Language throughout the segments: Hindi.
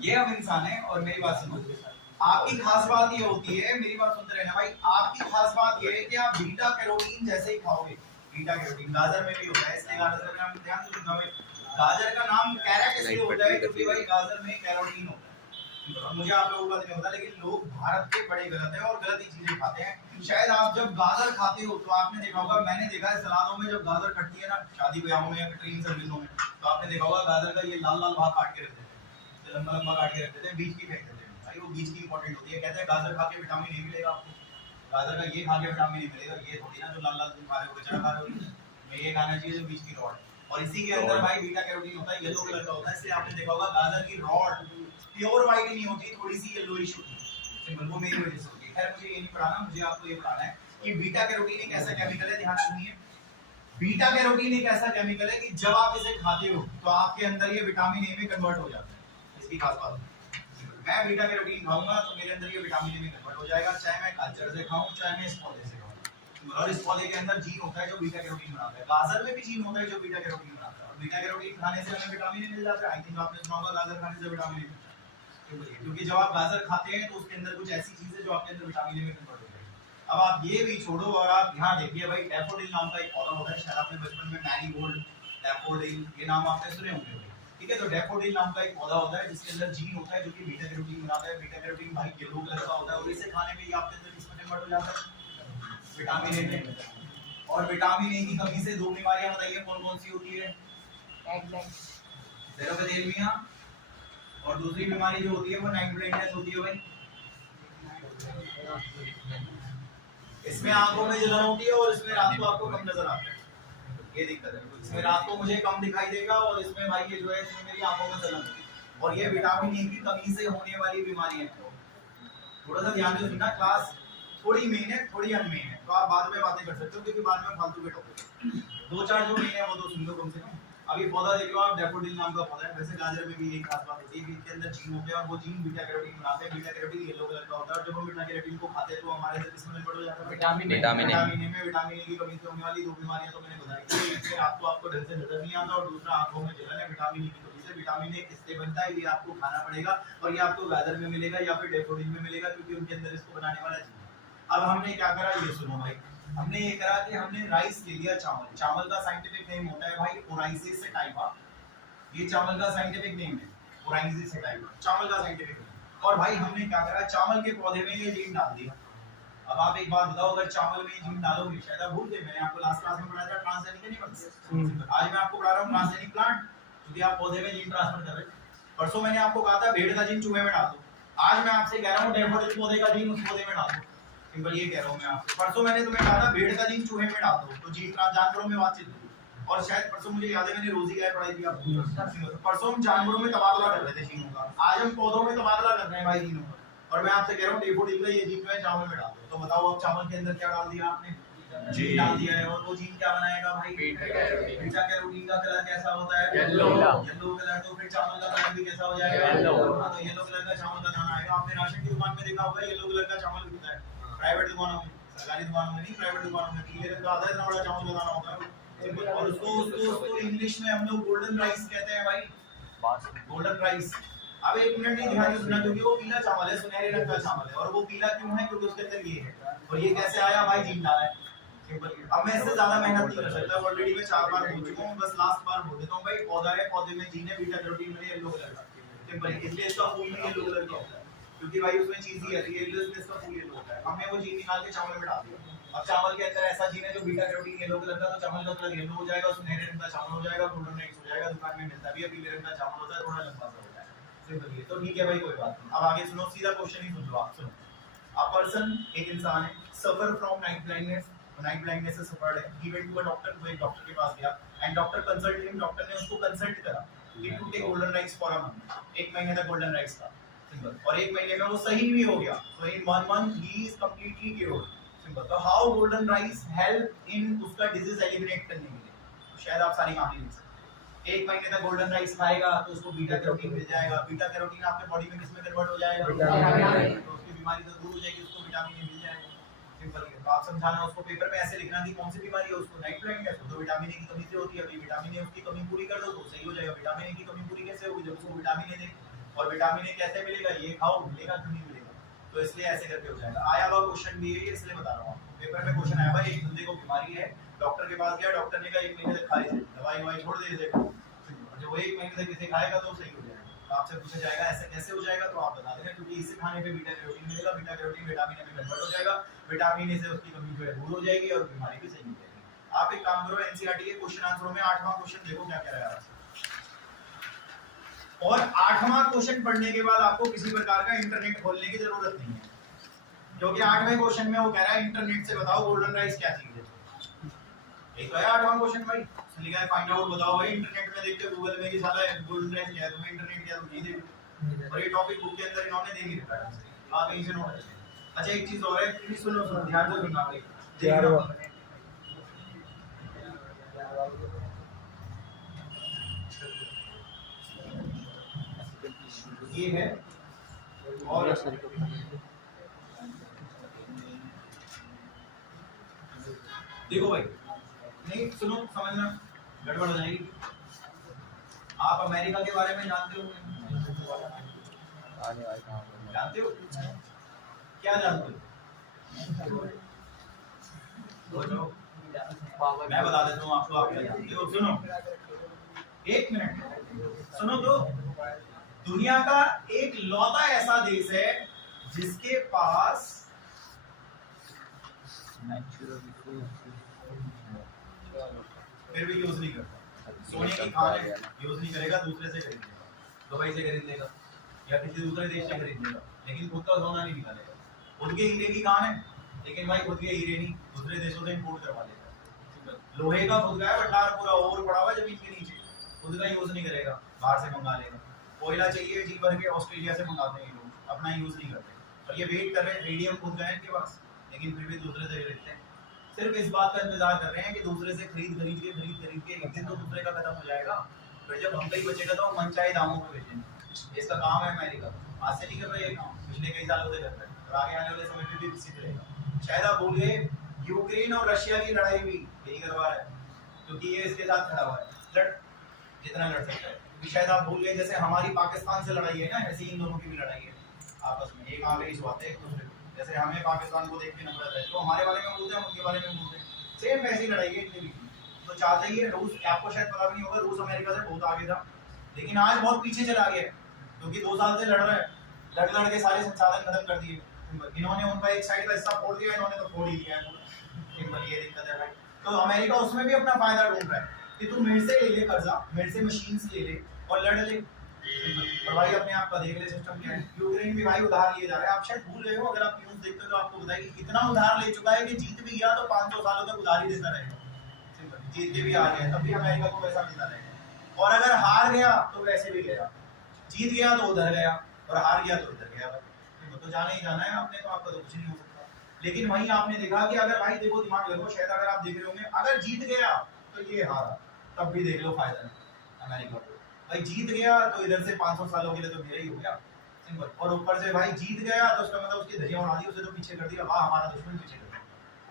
ये हम इंसान है। और मेरी बात सुनो, आपकी खास बात ये होती है, मेरी बात सुनते रहना भाई, आपकी खास बात ये है कि आप बीटा कैरोटीन जैसे ही खाओगे। बीटा कैरोटीन गाजर में भी होता है, इसलिए गाजर का नाम ध्यान से सुनना भाई। गाजर का नाम कैरेट इसलिए होता है क्योंकि भाई गाजर में कैरोटीन होता है। मुझे आप लोगों का नहीं होता, लेकिन लोग भारत के बड़े गलत हैं और गलत ही चीजें खाते हैं। शायद आप जब गाजर खाते हो तो आपने देखा होगा, मैंने देखा है सलादों में जब गाजर कटती है ना शादी ब्याहों में या कैटरिंग सर्विसों में, तो आपने देखा होगा गाजर का ये लाल लाल भाग काट के रखते थे, लंबा लंबा काट के रखते थे, बीज की फेंक देते थे भाई। वो बीज की इंपॉर्टेंट होती है। कहते हैं गाजर खा के विटामिन ए मिलेगा आपको, गाजर का ये खा के विटामिन ए मिलेगा। ये थोड़ी ना जो लाल लाल तुम खा रहे हो कचरा खा रहे हो, ये खाना चाहिए जो बीज की रॉड। और इसी के अंदर भाई बीटा कैरोटीन होता है, येलो कलर का होता है। इसलिए आपने देखा होगा गाजर की रॉड प्योर व्हाइट नहीं होती, थोड़ी सी येलोइश होती है, सिंपल वो मेरी वजह से होती है। खैर मुझे ये नहीं पढ़ाना, मुझे आपको ये पढ़ाना है कि बीटा कैरोटीन एक ऐसा केमिकल है, ध्यान सुनिए। बीटा कैरोटीन एक ऐसा केमिकल है कि जब आप इसे खाते हो तो आपके अंदर ये विटामिन ए में कन्वर्ट हो जाता है। इसकी खास बात है, मैं बीटा कैरोटीन खाऊंगा तो मेरे अंदर ये विटामिन ए में कन्वर्ट हो जाएगा, चाहे मैं कल्चर से खाऊं चाहे मैं इस पौधे से खाऊं। और इस पौधे के अंदर जीन होता है जो बीटा कैरोटीन बनाता है, गाजर में भी जीन होता है जो बीटा कैरोटीन बनाता है। और बीटा कैरोटीन खाने से हमें विटामिन ए मिल जाता है। आई थिंक आपने सुना होगा गाजर खाने से विटामिन ए, क्योंकि जब आप गाजर खाते हैं तो उसके अंदर कुछ ऐसी चीजें जो आपके अंदर विटामिन ए में कन्वर्ट हो जाएगी। अब आप ये भी छोड़ो और आप यहाँ देखिए भाई, डैफोडिल नाम का एक पौधा होता है, शायद आपने बचपन में मैरीगोल्ड, डैफोडिल ये नाम आपने सुने होंगे। ठीक है, तो डैफोडिल नाम का एक पौधा होता है जिसके अंदर जीन होता है जो कि बीटा कैरोटीन बनाता है। बीटा कैरोटीन भाई येलो कलर का होता है और इसे खाने में ये आपके अंदर किसमें कन्वर्ट हो जाता है, विटामिन ए में। और विटामिन ए की कमी से दो बीमारियां बताइए कौन कौन सी होती है, जेरोफेथेलमिया, और दूसरी बीमारी जो होती है वो नाइट ब्लाइंडनेस होती है भाई। इसमें आंखों में जलन होती है और इसमें रात को आपको कम नजर आता है, ये दिक्कत है। इसमें रात को मुझे कम दिखाई देगा और इसमें भाई ये जो है इसमें मेरी आंखों में जलन होती है। और ये विटामिन ए की कमी से होने वाली बीमारी है। थोड़ा सा ध्यान से सुनना, क्लास थोड़ी मेन है थोड़ी अनमेन है, तो आप बाद में बातें कर सकते हो क्योंकि बाद में फालतू के टॉपिक दो चार जो मेन है वो तो सुन लो कम से कम। अभी पौधा देख लो आप, डैफोडिल नाम का पौधा है। वैसे गाजर में भी एक खास बात होती है कि इसके अंदर जीन होते हैं और वो जीन बीटा कैरोटीन बनाते हैं। बीटा कैरोटीन येलो कलर का होता है और जब हम बीटा कैरोटीन को खाते हैं तो हमारे से किसमें कन्वर्ट हो जाता है, विटामिन ए में। विटामिन ए की कमी से होने वाली दो बीमारियां तो मैंने बताई, एक से रात को आपको ढंग से नजर नहीं आता और दूसरा आंखों में जलन है विटामिन ए की कमी से। विटामिन ए किससे बनता है, ये आपको खाना पड़ेगा और ये आपको गाजर में मिलेगा या फिर डैफोडिल में मिलेगा क्योंकि उनके अंदर इसको बनाने वाला जीन। अब हमने क्या करा ये सुनो भाई, हमने ये करा कि हमने राइस ले लिया, चावल। चावल का साइंटिफिक नेम होता है भाई ओराइसिस सटाइवा, ये चावल का साइंटिफिक नेम है, ओराइसिस सटाइवा चावल का साइंटिफिक नेम। और भाई हमने क्या करा, चावल के पौधे में ये जीन डाल दिया। अब आप एक बात बताओ, अगर चावल में जीन डालोगे, शायद आप भूल गए, मैंने आपको लास्ट क्लास में पढ़ाया था ट्रांसजेनिक एनिमल्स, आज मैं आपको पढ़ा रहा हूँ ट्रांसजेनिक प्लांट, क्योंकि आप पौधे में जीन ट्रांसफर कर रहे हैं। परसों मैंने आपको कहा था भेड़ का जीन चूहे में डाल दो, आज मैं आपसे कह रहा हूँ डैफोडिल पौधे का जीन उस पौधे में डाल दो। सिंपल ये कह रहा हूँ मैं आपसे। परसों मैंने तुम्हें कहा था भेड़ का जीन चूहे में डाल दो, तो जीन जानवरों में बातचीत होगी। और शायद परसों मुझे याद है मैंने रोजी गाय पढ़ाई थी आपको, परसों हम जानवरों में तबादला कर रहे थे जीनों का, आज हम पौधों में तबादला कर रहे हैं भाई जीनों का। और मैं आपसे कह रहा हूँ डैफोडिल का ये जीन जो है चावल में डाल दो। तो बताओ अब चावल के अंदर क्या डाल दिया आपने, जीन डाल दिया है। और वो जीन क्या बनाएगा भाई, बीटा कैरोटीन का कलर कैसा होता है, येलो कलर। तो फिर चावल का कलर भी कैसा हो जाएगा, येलो। तो येलो कलर का चावल का दाना आएगा। आपने राशन की दुकान में देखा होगा येलो कलर का चावल बिकता है, प्राइवेट दुकानों में, सरकारी दुकानों में नहीं, प्राइवेट दुकानों में पीले रंग का आधा इतना बड़ा चावल का दाना होता है। और उसको इंग्लिश में हम लोग गोल्डन राइस कहते हैं भाई, गोल्डन राइस। अब एक मिनट नहीं ध्यान से सुनना, क्योंकि वो पीला चावल है, सुनहरे रंग का चावल है। और वो पीला क्यों है, क्योंकि उसके अंदर ये है। और ये कैसे आया भाई, जीन डाला है। अब मैं इससे ज्यादा मेहनत नहीं कर सकता, ऑलरेडी मैं 4 बार बोल चुका हूँ, बस लास्ट बार बोल देता हूँ भाई। पौधा है, पौधे में जीन है, बीटा कैरोटीन में येलो कलर का, सिंपल। इसलिए इसका फूल भी येलो कलर का होता है, क्योंकि भाई उसमें चीज ही रहती है, इसलिए इसका फूल येलो होता है। हमने वो जीन निकाल के चावल में डाल दिया। अब चावल के अंदर ऐसा जीन है जो बीटा कैरोटीन येलो कलर का, तो चावल का कलर येलो हो जाएगा, सुनहरे रंग का चावल हो जाएगा, गोल्डन राइस हो जाएगा। दुकान में मिलता भी है, पीले रंग का चावल होता है, थोड़ा लंबा सा होता है, सिंपल। तो ठीक है भाई, कोई बात नहीं। अब आगे सुनो, सीधा क्वेश्चन ही सुन लो आप। सुनो, अ पर्सन, एक इंसान है, suffer from night blindness, night blindness से सफर्ड है। He went to a doctor, वो एक डॉक्टर के पास गया, and doctor consult him, doctor ने उसको कंसल्ट करा कि to take golden rice for a month, 1 महीने तक गोल्डन राइस का, सिंपल। और 1 महीने में वो सही भी हो गया, तो इन 1 मंथ ही इज कंप्लीटली क्योर्ड, सिंपल। तो how golden rice help in उसका डिजीज एलिमिनेट करने में, तो शायद आप सारी कहानी लिख सकते हैं। 1 महीने तक गोल्डन राइस खाएगा तो उसको बीटा कैरोटीन मिल जाएगा। बीटा कैरोटीन आपके बॉडी में किसमें कन्वर्ट हो जाएगा, तो उसकी बीमारी तो दूर हो जाएगी, उसको विटामिन ए मिल जाएगा। सिंपल है। तो आप समझाना उसको पेपर में ऐसे लिखना कि कौन सी बीमारी है उसको, नाइट ब्लाइंडनेस हो तो विटामिन ए की कमी से होती है, अभी विटामिन ए उसकी कमी पूरी कर दो तो सही हो जाएगा। विटामिन ए की कमी पूरी कैसे होगी, जब उसको विटामिन ए दे, और विटामिन ए कैसे मिलेगा, ये खाओ, मिलेगा क्यों नहीं मिलेगा, तो इसलिए ऐसे करके हो जाएगा। आया हुआ क्वेश्चन भी है इसलिए बता रहा हूँ आपको, पेपर में क्वेश्चन आया भाई, एक बंदे को बीमारी है, डॉक्टर के पास गया, डॉक्टर ने कहा 1 महीने तक खा लीजिए, दवाई ववाई छोड़ दे दीजिए, जो 1 महीने तक इसे खाएगा तो सही हो जाएगा। तो आपसे पूछा जाएगा ऐसे कैसे हो जाएगा, तो आप बता देना क्योंकि इसे खाने पे बीटा कैरोटीन मिलेगा, बीटा कैरोटीन विटामिन ए में कन्वर्ट हो जाएगा, विटामिन ए से उसकी कमी जो है दूर हो जाएगी और बीमारी भी सही हो जाएगी। आप एक काम करो, एनसीईआरटी के क्वेश्चन आंसरों में 8वां क्वेश्चन देखो क्या कह रहा है, और 8वां क्वेश्चन पढ़ने के बाद आपको किसी प्रकार का इंटरनेट खोलने की जरूरत नहीं है, क्योंकि 8वें क्वेश्चन में वो कह रहा है इंटरनेट से बताओ गोल्डन राइस क्या चीज है। एक तो है 8वां क्वेश्चन भाई, लिखा है फाइंड आउट बताओ भाई, इंटरनेट में देखते हो गूगल में कि साला गोल्डन राइस क्या है, तुम्हें इंटरनेट क्या तुम नहीं देखो, और ये टॉपिक बुक के अंदर इन्होंने दे नहीं रखा है, आप यहीं से नोट करें। अच्छा एक चीज और है, प्लीज सुनो ध्यान से सुनना भाई, ये है और देखो भाई, नहीं सुनो समझना, गड़बड़ हो जाएगी। आप अमेरिका के बारे में जानते हो, जानते हो क्या जानते हो, मैं बता देता हूँ आपको, आप क्या जानते हो। सुनो 1 मिनट सुनो, तो दुनिया का एक लौता ऐसा देश है जिसके पास फिर भी यूज नहीं करता, सोने की खान है, यूज नहीं करेगा, दूसरे से खरीद लेगा, दुबई से खरीद लेगा या किसी दूसरे देश से खरीद लेगा, लेकिन खुद का सोना नहीं निकालेगा। खुद के हीरे की खान है, लेकिन भाई खुद के हीरे नहीं, दूसरे देशों से इंपोर्ट करवा लेगा। लोहे का खुद का है भंडार पूरा और पड़ा हुआ जमीन के नीचे, खुद का यूज नहीं करेगा, बाहर से मंगा लेगा। कोयला चाहिए जी भर के ऑस्ट्रेलिया से मंगाते हैं लोग, अपना यूज नहीं करते, और ये वेट कर रहे हैं, रेडियम खुद का है इनके पास, लेकिन फिर भी दूसरे से खरीदते हैं। सिर्फ इस बात का इंतजार कर रहे हैं कि दूसरे से खरीद के एक दिन तो दूसरे का खत्म हो जाएगा, फिर जब हम पे ही बचेगा तो हम मनचाहे दामों पे बेचेंगे। इसका काम है अमेरिका, आज से नहीं कर रहे ये काम, पिछले कई सालों से कर रहे हैं, और आगे आने वाले समय में भी इसी तरह रहेगा। शायद आप भूल गए यूक्रेन और रशिया की लड़ाई भी यही करवा रहा है, क्योंकि ये इसके साथ खड़ा हुआ है, लड़ जितना लड़ सकता है। क्योंकि शायद आप भूल गए जैसे हमारी पाकिस्तान से लड़ाई है ना, ऐसे इन दोनों की भी लड़ाई है आपस में, एक आगे ही स्वाद है एक दूसरे को। जैसे हमें पाकिस्तान को देख के नफरत है, तो हमारे बारे में बोलते हैं, उनके बारे में बोलते हैं, सेम वैसी लड़ाई है इतनी भी। तो चाहते ही रूस, आपको शायद पता भी नहीं होगा, रूस अमेरिका से बहुत आगे था, लेकिन आज बहुत पीछे चला गया, क्योंकि 2 साल से लड़ रहा है, लड़ के सारे संसाधन खत्म कर दिए। इन्होंने उनका एक साइड का हिस्सा फोड़ दिया, इन्होंने तो फोड़ ही दिया है, ये दिक्कत है भाई। तो अमेरिका उसमें भी अपना फायदा ढूंढ रहा है कि तू मेरे से ले ले कर्जा, मेरे से मशीन्स ले ले और लड़ ले, और भाई अपने आप का देख ले सिस्टम क्या है। यूक्रेन भी भाई उधार लिए जा रहा है, आप शायद भूल गए हो, अगर आप न्यूज़ देखते हो तो आपको बताइए इतना उधार ले चुका है कि जीत भी गया तो 500 सालों तक उधार ही देता रहेगा, जीत के भी आ गया तब भी अमेरिका को पैसा देता रहेगा, और अगर हार गया तो वैसे भी गया, जीत गया तो उधर गया और हार गया तो इधर गया, तो जाना ही जाना है आपने, तो आपका तो कुछ नहीं हो सकता। लेकिन वहीं आपने देखा कि अगर भाई देखो, दिमाग लगो, शायद अगर आप देख रहे होंगे, अगर जीत गया तो ये हारा, तब भी देख लो फायदा नहीं अमेरिका को, भाई जीत गया तो इधर से 500 सालों के लिए तो मेरा ही हो गया सिंपल, और ऊपर से भाई जीत गया तो उसका मतलब उसकी धज्जियां उड़ा दी, उसे तो पीछे कर दिया, वाह हमारा दुश्मन पीछे कर दिया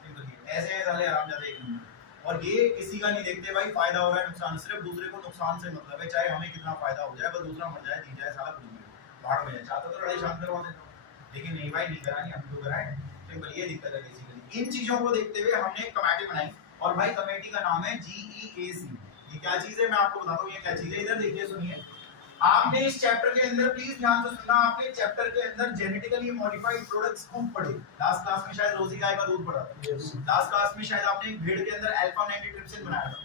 सिंपल। ऐसे साले आराम जाते हैं, और ये किसी का नहीं देखते भाई, फायदा हो रहा है नुकसान, सिर्फ दूसरे को नुकसान से मतलब है, चाहे हमें कितना फायदा हो जाए, बस दूसरा मर जाए, जीत जाए, साला कुछ नहीं बाहर में जाए, चाहता तो लड़ाई शांत करवा देता, लेकिन नहीं भाई, नहीं कराएंगे, हम तो कराएं सिंपल, ये दिक्कत है बेसिकली। इन चीजों को देखते हुए हमने एक कमेटी बनाई, और भाई कमेटी का नाम है GEAC। ये क्या चीज है मैं आपको बताता हूँ, ये क्या चीज है, इधर देखिए सुनिए। आपने इस चैप्टर के अंदर प्लीज ध्यान से सुनना, आपने चैप्टर के अंदर जेनेटिकली मॉडिफाइड प्रोडक्ट्स खूब पढ़े, लास्ट क्लास में शायद रोजी गाय का दूध पढ़ा था, लास्ट क्लास में शायद आपने एक भेड़ के अंदर अल्फा 90 ट्रिप्सिन बनाया था,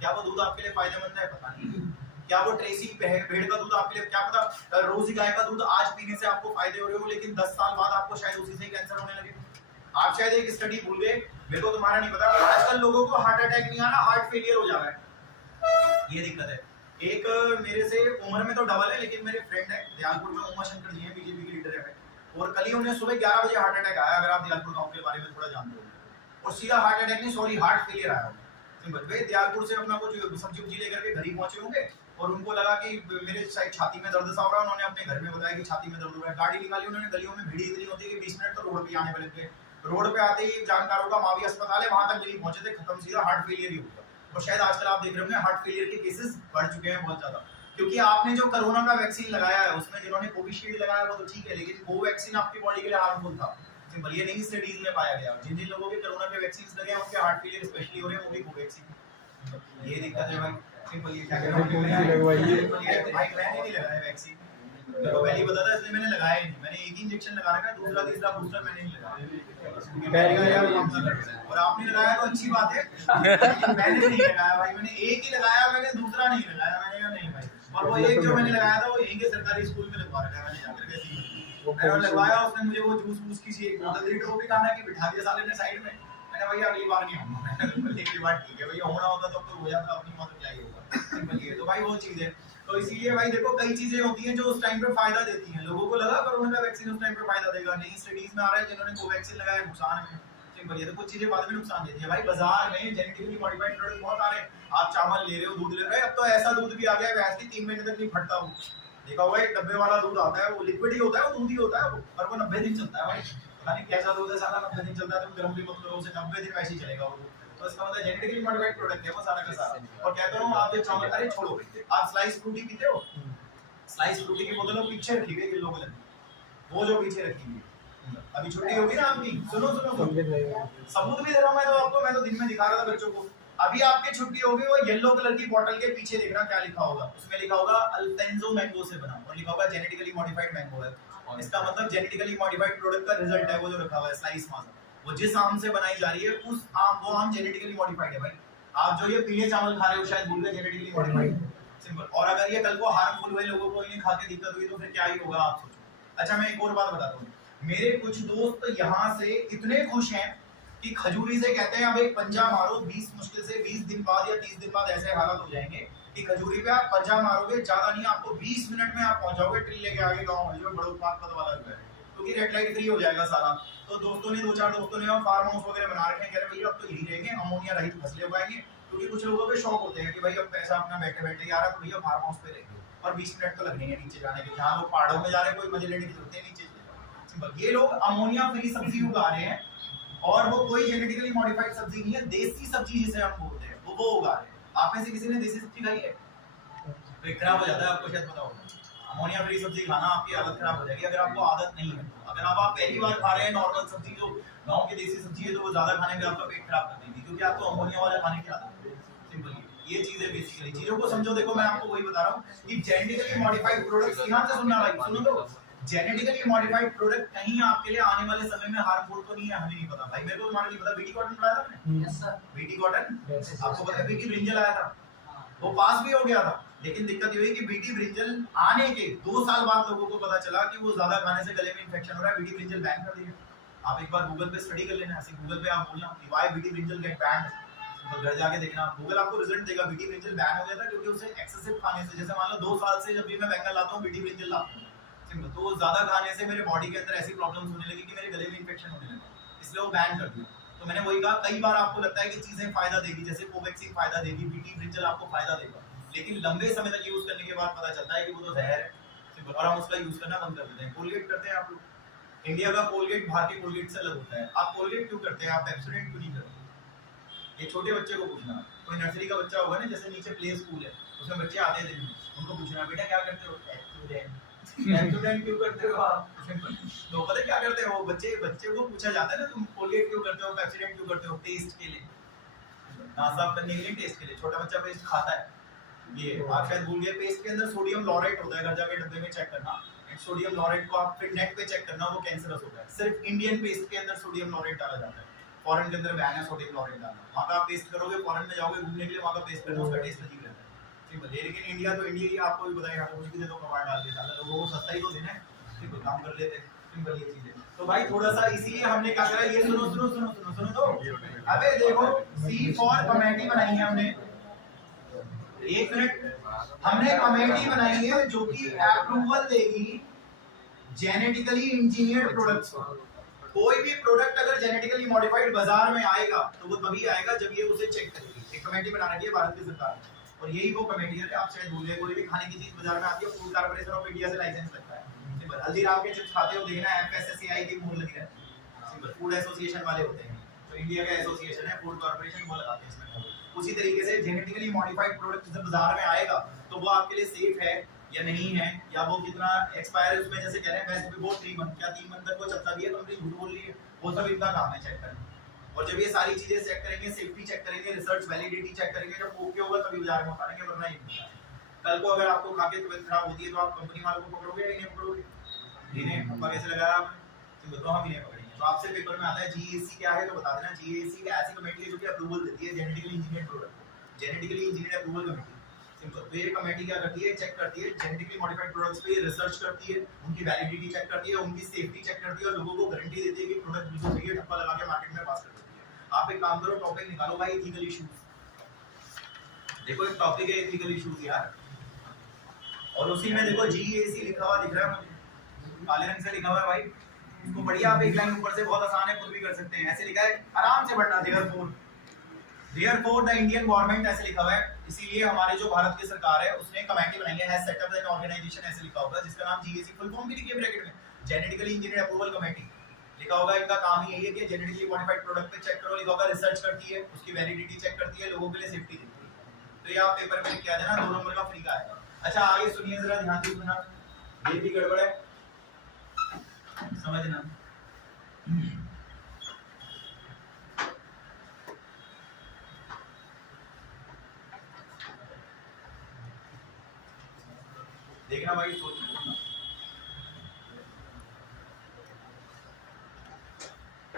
क्या वो दूध आपके लिए फायदेमंद है पता नहीं, क्या वो ट्रेसी भेड़ का दूध आपके लिए, क्या पता रोजी गाय का दूध आज पीने से आपको फायदे हो रहे हो, लेकिन 10 साल बाद आपको शायद उसी से कैंसर होने लगे। आप शायद एक स्टडी भूल गए, मेरे को तुम्हारा नहीं पता, आजकल लोगों को हार्ट अटैक नहीं आना, हार्ट फेलियर हो जा रहा है, ये दिक्कत है। एक मेरे से उम्र में तो डबल है, लेकिन मेरे फ्रेंड है दियालपुर में, उमा शंकर जी हैं, बीजेपी के लीडर है, और कल ही उन्हें सुबह 11 बजे हार्ट अटैक आया, अगर आप दियालपुर गांव के बारे में थोड़ा जानते हो, और सीधा हार्ट अटैक नहीं, सॉरी हार्ट फेलियर आया सिंपल। वे दियालपुर से अपना कुछ सब्जी उब्जी लेकर के घर ही पहुंचे होंगे, और उनको लगा कि मेरे शायद छाती में दर्द सा हो रहा है, उन्होंने अपने घर में बताया कि छाती में दर्द हो रहा है, गाड़ी निकाली उन्होंने, गलियों में भीड़ इतनी होती है कि 20 मिनट तो रोड पे आने वाले थे, रोड पे आते ही जानकारों का मावी अस्पताल है, वहां तक नहीं पहुंचे थे, खत्म, सीधा हार्ट फेलियर ही होगा। और शायद आजकल आप देख रहे होंगे हार्ट फेलियर के केसेस बढ़ चुके हैं बहुत ज्यादा, क्योंकि आपने जो कोरोना का वैक्सीन लगाया है उसमें जिन्होंने कोविशील्ड लगाया वो तो ठीक है, लेकिन कोवैक्सीन आपकी बॉडी के लिए हार्मफुल था, सिंपल, ये नहीं स्टडीज में पाया गया। जिन जिन लोगों के कोरोना के वैक्सीन लगे हैं उनके हार्ट फेलियर स्पेशली हो रहे हैं, वो भी कोवैक्सीन, ये दिक्कत है भाई, सिंपल। ये क्या भाई मैंने नहीं लगाया वैक्सीन, मेरे को पहले ही पता था, इसलिए मैंने लगाया नहीं, मैंने एक ही इंजेक्शन लगा रखा है, दूसरा तीसरा बूस्टर मैंने नहीं लगाया। और आपने लगाया तो अच्छी बात है, लेकिन मैंने नहीं लगाया भाई, मैंने एक ही लगाया, मैंने दूसरा नहीं लगाया, मैंने कहा नहीं भाई। और वो एक जो मैंने लगाया था वो यहीं के सरकारी स्कूल में लगवा रखा है मैंने जाकर के, मैंने लगवाया, उसने मुझे वो जूस वूस की सी एक बोतल दी, वो भी खाना कि बिठा दिया साले ने साइड में, मैंने भैया अगली बार नहीं आऊंगा, मैंने एक बार ठीक है भैया, होना होता तो हो जाता, अपनी मौत क्या ही होगा, सिंपल ये। तो भाई वो चीज है, तो इसीलिए भाई देखो कई चीजें होती हैं जो उस टाइम पे फायदा देती हैं, लोगों को लगा कोरोना का वैक्सीन उस टाइम पे फायदा देगा, नहीं स्टडीज में आ रहा है जिन्होंने कोवैक्सीन लगाया नुकसान है, सिंपल ये। तो कुछ चीजें बाद में नुकसान देती है भाई, बाजार में जेनेटिकली मॉडिफाइड प्रोडक्ट बहुत आ रहे हैं, आप चावल ले रहे हो, दूध ले रहे हो, अब तो ऐसा दूध भी आ गया है भैंस की 3 महीने तक नहीं फटता, वो देखा हुआ है, डब्बे वाला दूध आता है, वो लिक्विड ही होता है, वो दूध ही होता है वो, और वो 90 दिन चलता है भाई, पता नहीं कैसा दूध है साला, 90 दिन चलता है, तुम गर्म भी मत करो उसे, 90 दिन वैसे ही चलेगा वो। तो इसका मतलब जेनेटिकली मॉडिफाइड प्रोडक्ट है वो सारा का सारा। और कहता हूं आप जो चावल, अरे छोड़ो, आप स्लाइस फ्रूटी पीते हो, स्लाइस फ्रूटी की बोतल पीछे रखी हुई है ये लोगों ने, वो जो पीछे रखी हुई है, अभी छुट्टी होगी ना आपकी, सुनो सुनो सबूत भी दे रहा हूं मैं तो आपको, मैं तो दिन में दिखा रहा था बच्चों को, अभी आपकी छुट्टी होगी, वो येलो कलर की बोतल के पीछे देखना क्या लिखा होगा, उसमें लिखा होगा अल्फेंजो मैंगो से बना, और लिखा होगा जेनेटिकली मॉडिफाइड मैंगो है, इसका मतलब जेनेटिकली मॉडिफाइड प्रोडक्ट का रिजल्ट है वो जो रखा हुआ है स्लाइस मासा, वो जिस आम से बनाई जा रही है उस आम, वो आम जेनेटिकली मॉडिफाइड है भाई। आप जो ये पीले चावल खा रहे हो शायद भूल गए, जेनेटिकली मॉडिफाइड, सिंपल। और अगर ये कल को हार्मफुल हुए, लोगों को इन्हें खा के दिक्कत हुई तो फिर क्या ही होगा आप सोचो। अच्छा मैं एक और बात बताता हूँ, मेरे कुछ दोस्त यहाँ से इतने खुश हैं कि खजूरी से कहते हैं अब एक पंजा मारो, 20 मुश्किल से 20 दिन बाद या 30 दिन बाद ऐसे हालत हो जाएंगे कि खजूरी पे आप पंजा मारोगे, ज्यादा नहीं आपको 20 मिनट में आप पहुंच जाओगे टिल्ले के आगे गाँव में जो बड़ो पात वाला है, क्योंकि रेड लाइट फ्री हो जाएगा सारा। तो दोस्तों ने, 2-4 दोस्तों ने फार्म हाउस वगैरह बना रखे हैं, कह रहे भैया अब तो यही रहेंगे, अमोनिया रहित फसलें उगाएंगे, क्योंकि कुछ लोगों के शौक होते हैं कि भाई अब पैसा अपना बैठे बैठे आ रहा है तो भैया फार्म हाउस पे रहेंगे, और 20 मिनट तो लगने हैं नीचे जाने के, जहाँ लोग पहाड़ों में जा रहे हैं कोई मजे लेने की जरूरत है नीचे, ये लोग अमोनिया फ्री सब्जी उगा रहे हैं, और वो कोई जेनेटिकली मॉडिफाइड सब्जी नहीं है, देसी सब्जी जिसे हम बोलते हैं वो उगा रहे हैं। आप में से किसी ने देसी सब्जी खाई है? पेट खराब हो जाता है, आपको शायद पता होगा, अमोनिया फ्री सब्जी खाना आपकी हालत खराब हो जाएगी अगर आपको आदत नहीं है। अगर आप पहली बार खा रहे हैं नॉर्मल सब्जी जो गांव की देसी सब्जी है, तो वो ज्यादा खाने में आपका पेट खराब कर देगी, क्योंकि आपको अमोनिया वाला खाने की आदत है, सिंपल ये चीज है। बेसिकली चीजों को समझो, देखो मैं आपको वही बता रहा हूँ कि जेनेटिकली मॉडिफाइड प्रोडक्ट्स, ध्यान से सुनना भाई, सुनो तो, जेनेटिकली मॉडिफाइड प्रोडक्ट कहीं आपके लिए आने वाले समय में हार्मफुल तो नहीं है, हमें नहीं पता भाई, मेरे को तुम्हारा नहीं पता। बीटी कॉटन पढ़ाया था आपने? Yes sir. बीटी कॉटन आपको पता है, बीटी ब्रिंजल आया था, वो पास भी हो गया था, लेकिन दिक्कत ये हुई कि बीटी ब्रिंजल आने के 2 साल बाद लोगों को पता चला कि वो ज्यादा खाने से गले में इंफेक्शन हो रहा है, बीटी ब्रिंजल बैन कर दिया। आप एक बार गूगल पे स्टडी कर लेना, ऐसे गूगल पे आप बोलना कि why BT brinjal gate band, तो घर जाके देखना, गूगल आपको रिजल्ट देगा, बीटी ब्रिंजल बैन हो गया था क्योंकि उसे एक्सेसिव खाने से, जैसे मान लो 2 साल से जब भी मैं बैंगन लाता हूँ बीटी ब्रिंजल लाता हूँ, तो ज्यादा खाने से मेरे बॉडी के अंदर ऐसी प्रॉब्लम्स होने लगी कि मेरे गले में इंफेक्शन होने लगा, इसलिए वो बैन कर दिया। तो मैंने वही कहा, कई बार आपको लगता है कि चीजें फायदा देगी, जैसे कोवैक्सीन फायदा देगी, बीटी ब्रिंजल आपको फायदा देगा, लेकिन लंबे समय तक यूज करने के बाद पता चलता है कि वो तो जहर है, सिंपल, और हम उसका यूज करना बंद कर देते हैं। कोलगेट करते हैं आप लोग, इंडिया का कोलगेट बाहर के कोलगेट से अलग होता है। आप कोलगेट क्यों करते हैं, आप पेप्सोडेंट क्यों नहीं करते? ये छोटे बच्चे को पूछना, कोई नर्सरी का बच्चा होगा ना, जैसे नीचे प्ले स्कूल है उसमें बच्चे आते हैं दिन में, उनको पूछना बेटा क्या करते हो, पेप्सोडेंट क्यों करते हो आप, तो पता क्या करते हैं वो बच्चे को पूछा जाता है ना, तुम कोलगेट क्यों करते हो, पेप्सोडेंट क्यों करते हो, टेस्ट के लिए, दांत साफ करने के लिए, टेस्ट के लिए। छोटा बच्चा पेस्ट खाता है, ये आप शायद भूल गए, पेस्ट के अंदर सोडियम लॉरेट होता है, घर जाके डब्बे में चेक करना, सोडियम लॉरेट को आप फिर नेट पे चेक करना, वो कैंसरस होता है। सिर्फ इंडियन पेस्ट के अंदर सोडियम लॉरेट डाला जाता है, फॉरेन के अंदर बैन है सोडियम लॉरेट डालना। वहां का आप पेस्ट करोगे, फॉरेन में जाओगे घूमने के लिए, वहां का पेस्ट करना, उसका टेस्ट अजीब रहता है, सिंपल। लेकिन इंडिया तो इंडिया ही, आपको भी बताया कुछ भी दे दो कबाड़ डाल के, साला लोगों को सस्ता ही तो देना है, सिंपल काम कर लेते हैं, सिंपल ये चीज है। तो भाई थोड़ा सा इसीलिए हमने क्या करा, ये सुनो सुनो सुनो सुनो सुनो तो, अबे देखो सी फॉर कमेटी बनाई है हमने, एक मिनट, हमने कमेटी बनाई है जो कि अप्रूवल देगी जेनेटिकली इंजीनियर्ड प्रोडक्ट्स को। कोई भी प्रोडक्ट अगर जेनेटिकली मॉडिफाइड बाजार में आएगा तो वो तभी आएगा जब ये उसे चेक करेगी। एक कमेटी बना रही है भारत की सरकार, और यही वो कमेटी है, आप शायद भूल गए, कोई भी खाने की चीज बाजार में आती है, फूड कॉर्पोरेशन ऑफ इंडिया से लाइसेंस लगता है। हल्दीराम के चिप्स खाते हो, देखना FSSAI की मोहर लगी है, सिंपल फूड एसोसिएशन वाले होते हैं, तो इंडिया का एसोसिएशन है फूड कॉर्पोरेशन, वो लगाते हैं इसमें। उसी तरीके से जेनेटिकली मॉडिफाइड प्रोडक्ट जब बाजार में आएगा तो वो आपके लिए सेफ है या नहीं है, या वो कितना एक्सपायर है उसमें, जैसे कह रहे हैं वैसे भी वो 3 मंथ, क्या 3 मंथ तक वो चलता भी है, कंपनी झूठ बोल रही है, वो सब इनका काम है चेक करना। और जब ये सारी चीजें चेक करेंगे, सेफ्टी चेक करेंगे, रिसर्च वैलिडिटी चेक करेंगे, जब ओके होगा तभी बाजार में उतारेंगे, वरना नहीं। कल को अगर आपको खा के तबीयत खराब होती है तो आप कंपनी वालों को पकड़ोगे या नहीं पकड़ोगे? इन्हें अब्बा कैसे लगाया आपने, तो हम इन्हें पकड़ेंगे। तो आपसे पेपर में आता है जीएसी क्या है, तो बता देना जीएसी एक ऐसी कमेटी है जो कि अप्रूवल देती है genetically engineered product, genetically engineered approval committee. तो ये कमेटी क्या करती है, चेक करती है जेनेटिकली मॉडिफाइड प्रोडक्ट्स पे, रिसर्च करती है, उनकी वैलिडिटी चेक करती है, उनकी सेफ्टी चेक करती है और लोगों को गारंटी देती है कि प्रोडक्ट बिल्कुल सही है, ठप्पा लगा के मार्केट में पास कर देती है। आप एक काम करो, टॉपिक निकालो भाई एथिकल इश्यूज, देखो एक टॉपिक है एथिकल इश्यूज यार, और उसी में देखो जीएसी लिखा हुआ दिख रहा है मुझे, काले रंग से लिखा हुआ है भाई, इसको बढ़िया आप एक लाइन ऊपर से, बहुत आसान है, खुद भी कर सकते हैं, ऐसे लिखा है आराम से पढ़ना, देयरफॉर द इंडियन गवर्नमेंट ऐसे लिखा हुआ है, इसीलिए हमारे जो भारत की सरकार है उसने कमेटी बनाई है, has set up an organisation ऐसे लिखा होगा, जिसका नाम जीएसी, फुल फॉर्म भी लिखिए ब्रैकेट में, जेनेटिकली इंजीनियर्ड अप्रूवल कमेटी लिखा होगा। इनका काम ही यही है कि जेनेटिकली मॉडिफाइड प्रोडक्ट पे चेक करो, लिखा होगा रिसर्च करती है, उसकी वैलिडिटी चेक करती है, लोगों के लिए सेफ्टी देती है। तो ये आप पेपर में लिख के आ जाना, 2 नंबर का फ्री का आएगा। अच्छा आगे सुनिए जरा ध्यान से सुनना, ये भी गड़बड़ है समझना। देखना भाई सोच में,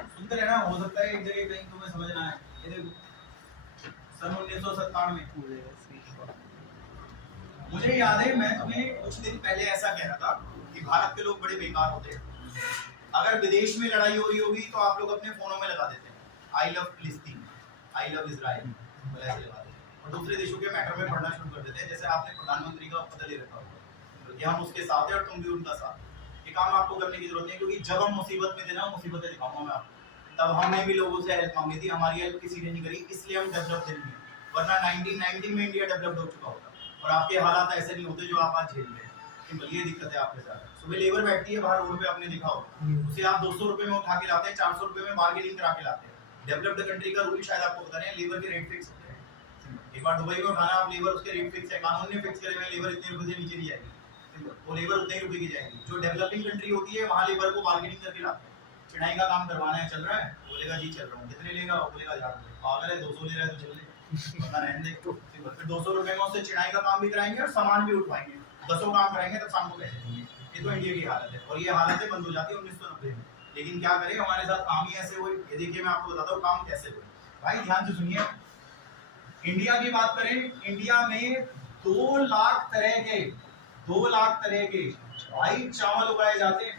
सुनते रहना, हो सकता है एक जगह कहीं तुम्हें समझना है। ये देखो सन 1997 मुझे याद है, मैं तुम्हें कुछ दिन पहले ऐसा कह रहा था कि भारत के लोग बड़े बेकार होते हैं, अगर विदेश में लड़ाई हो रही होगी तो आप लोग अपने फोनों में लगा देते हैं आई लव फिलिस्तीन, आई लव इजराइल, ऐसे लगा देते हैं, और दूसरे देशों के मैटर में पढ़ना शुरू कर देते हैं, जैसे आपने प्रधानमंत्री का पता ले रखा होगा कि हम उसके साथ है और तुम भी उनका साथ। ये काम आपको करने की जरूरत नहीं, क्योंकि जब हम मुसीबत में थे ना, मुसीबतें दिखाऊंगा मैं आपको, तब हमने भी लोगों से हेल्प मांगी थी, हमारी हेल्प किसी ने नहीं करी, इसलिए हम डेवलप थे नहीं, वरना 1990 में इंडिया डेवलप्ड हो चुका होता, और आपके हालात ऐसे नहीं होते जो आप आज झेल रहे हैं। ये दिक्कत है आपके साथ। सुबह लेबर बैठती है बाहर रोड पे, आपने देखा होगा, उसे आप 200 रुपए में उठा के लाते हैं, 400 रुपए में बार्गेनिंग करा के लाते हैं। डेवलप्ड कंट्री का रूल शायद आपको पता नहीं है, लेबर के रेट फिक्स होते हैं। एक बार दुबई में उठाना आप लेबर, उसके रेट फिक्स है, कानून ने फिक्स करे हुए लेबर इतने रुपए से नीचे नहीं जाएगी, वो लेबर उतने रुपए की जाएगी। जो डेवलपिंग कंट्री होती है वहाँ लेबर को बार्गेनिंग करके लाते हैं, चिढ़ाई का काम करवाना है, चल रहा है, बोलेगा जी चल रहा हूँ, कितने लेगा, वो बोलेगा 1000 रुपए, पागल है 200 ले रहा है तो चल ले, पता रहने दे। फिर 200 रुपए में उससे चिढ़ाई का काम भी कराएंगे और सामान भी उठवाएंगे, 10 काम कराएंगे तब शाम को पैसे देंगे। ये तो इंडिया की हालत है, और ये हालतें बंद हो जाती है 1990 में, लेकिन क्या करें, हमारे साथ काम ही ऐसे हुए। ये देखिए मैं आपको बताता हूँ काम कैसे हुए, भाई ध्यान से सुनिए। इंडिया की बात करें, इंडिया में 2 लाख तरह के भाई चावल उगाए जाते हैं।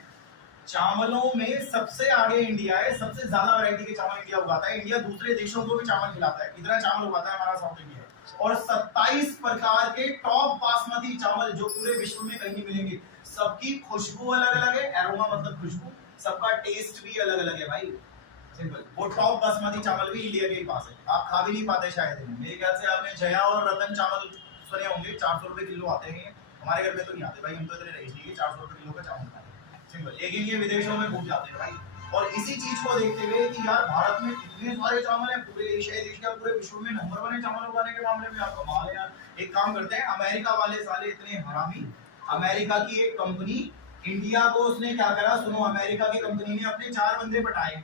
चावलों में सबसे आगे इंडिया है, सबसे ज्यादा वैरायटी के चावल इंडिया उगाता है। इंडिया दूसरे देशों को भी चावल खिलाता है, इतना चावल उगाता है हमारा साउथ इंडिया। और 27 प्रकार के टॉप बासमती चावल जो पूरे विश्व में कहीं नहीं मिलेंगे। सबकी खुशबू अलग अलग है, एरोमा मतलब खुशबू, सबका टेस्ट भी अलग अलग है भाई, सिंपल। वो टॉप बासमती चावल भी इंडिया के पास है, आप खा भी नहीं पाते शायद। मेरे ख्याल से आपने जया और रतन चावल सुने होंगे, 400 रुपए किलो आते हैं, हमारे घर में तो नहीं आते भाई, हम तो इतने रईस नहीं 400 रुपए किलो का चावल खाते सिंपल, लेकिन ये विदेशों में घूम जाते हैं भाई। और इसी चीज को देखते हुए कि यार भारत में इतने सारे चावल हैं, पूरे एशियाई देश का, पूरे विश्व में नंबर 1 है चावल उगाने के मामले में, आप कमाल है यार। एक काम करते हैं, अमेरिका वाले साले इतने हरामी, अमेरिका की एक कंपनी इंडिया को उसने क्या करा, सुनो, अमेरिका की कंपनी ने अपने 4 बंदे पटाए,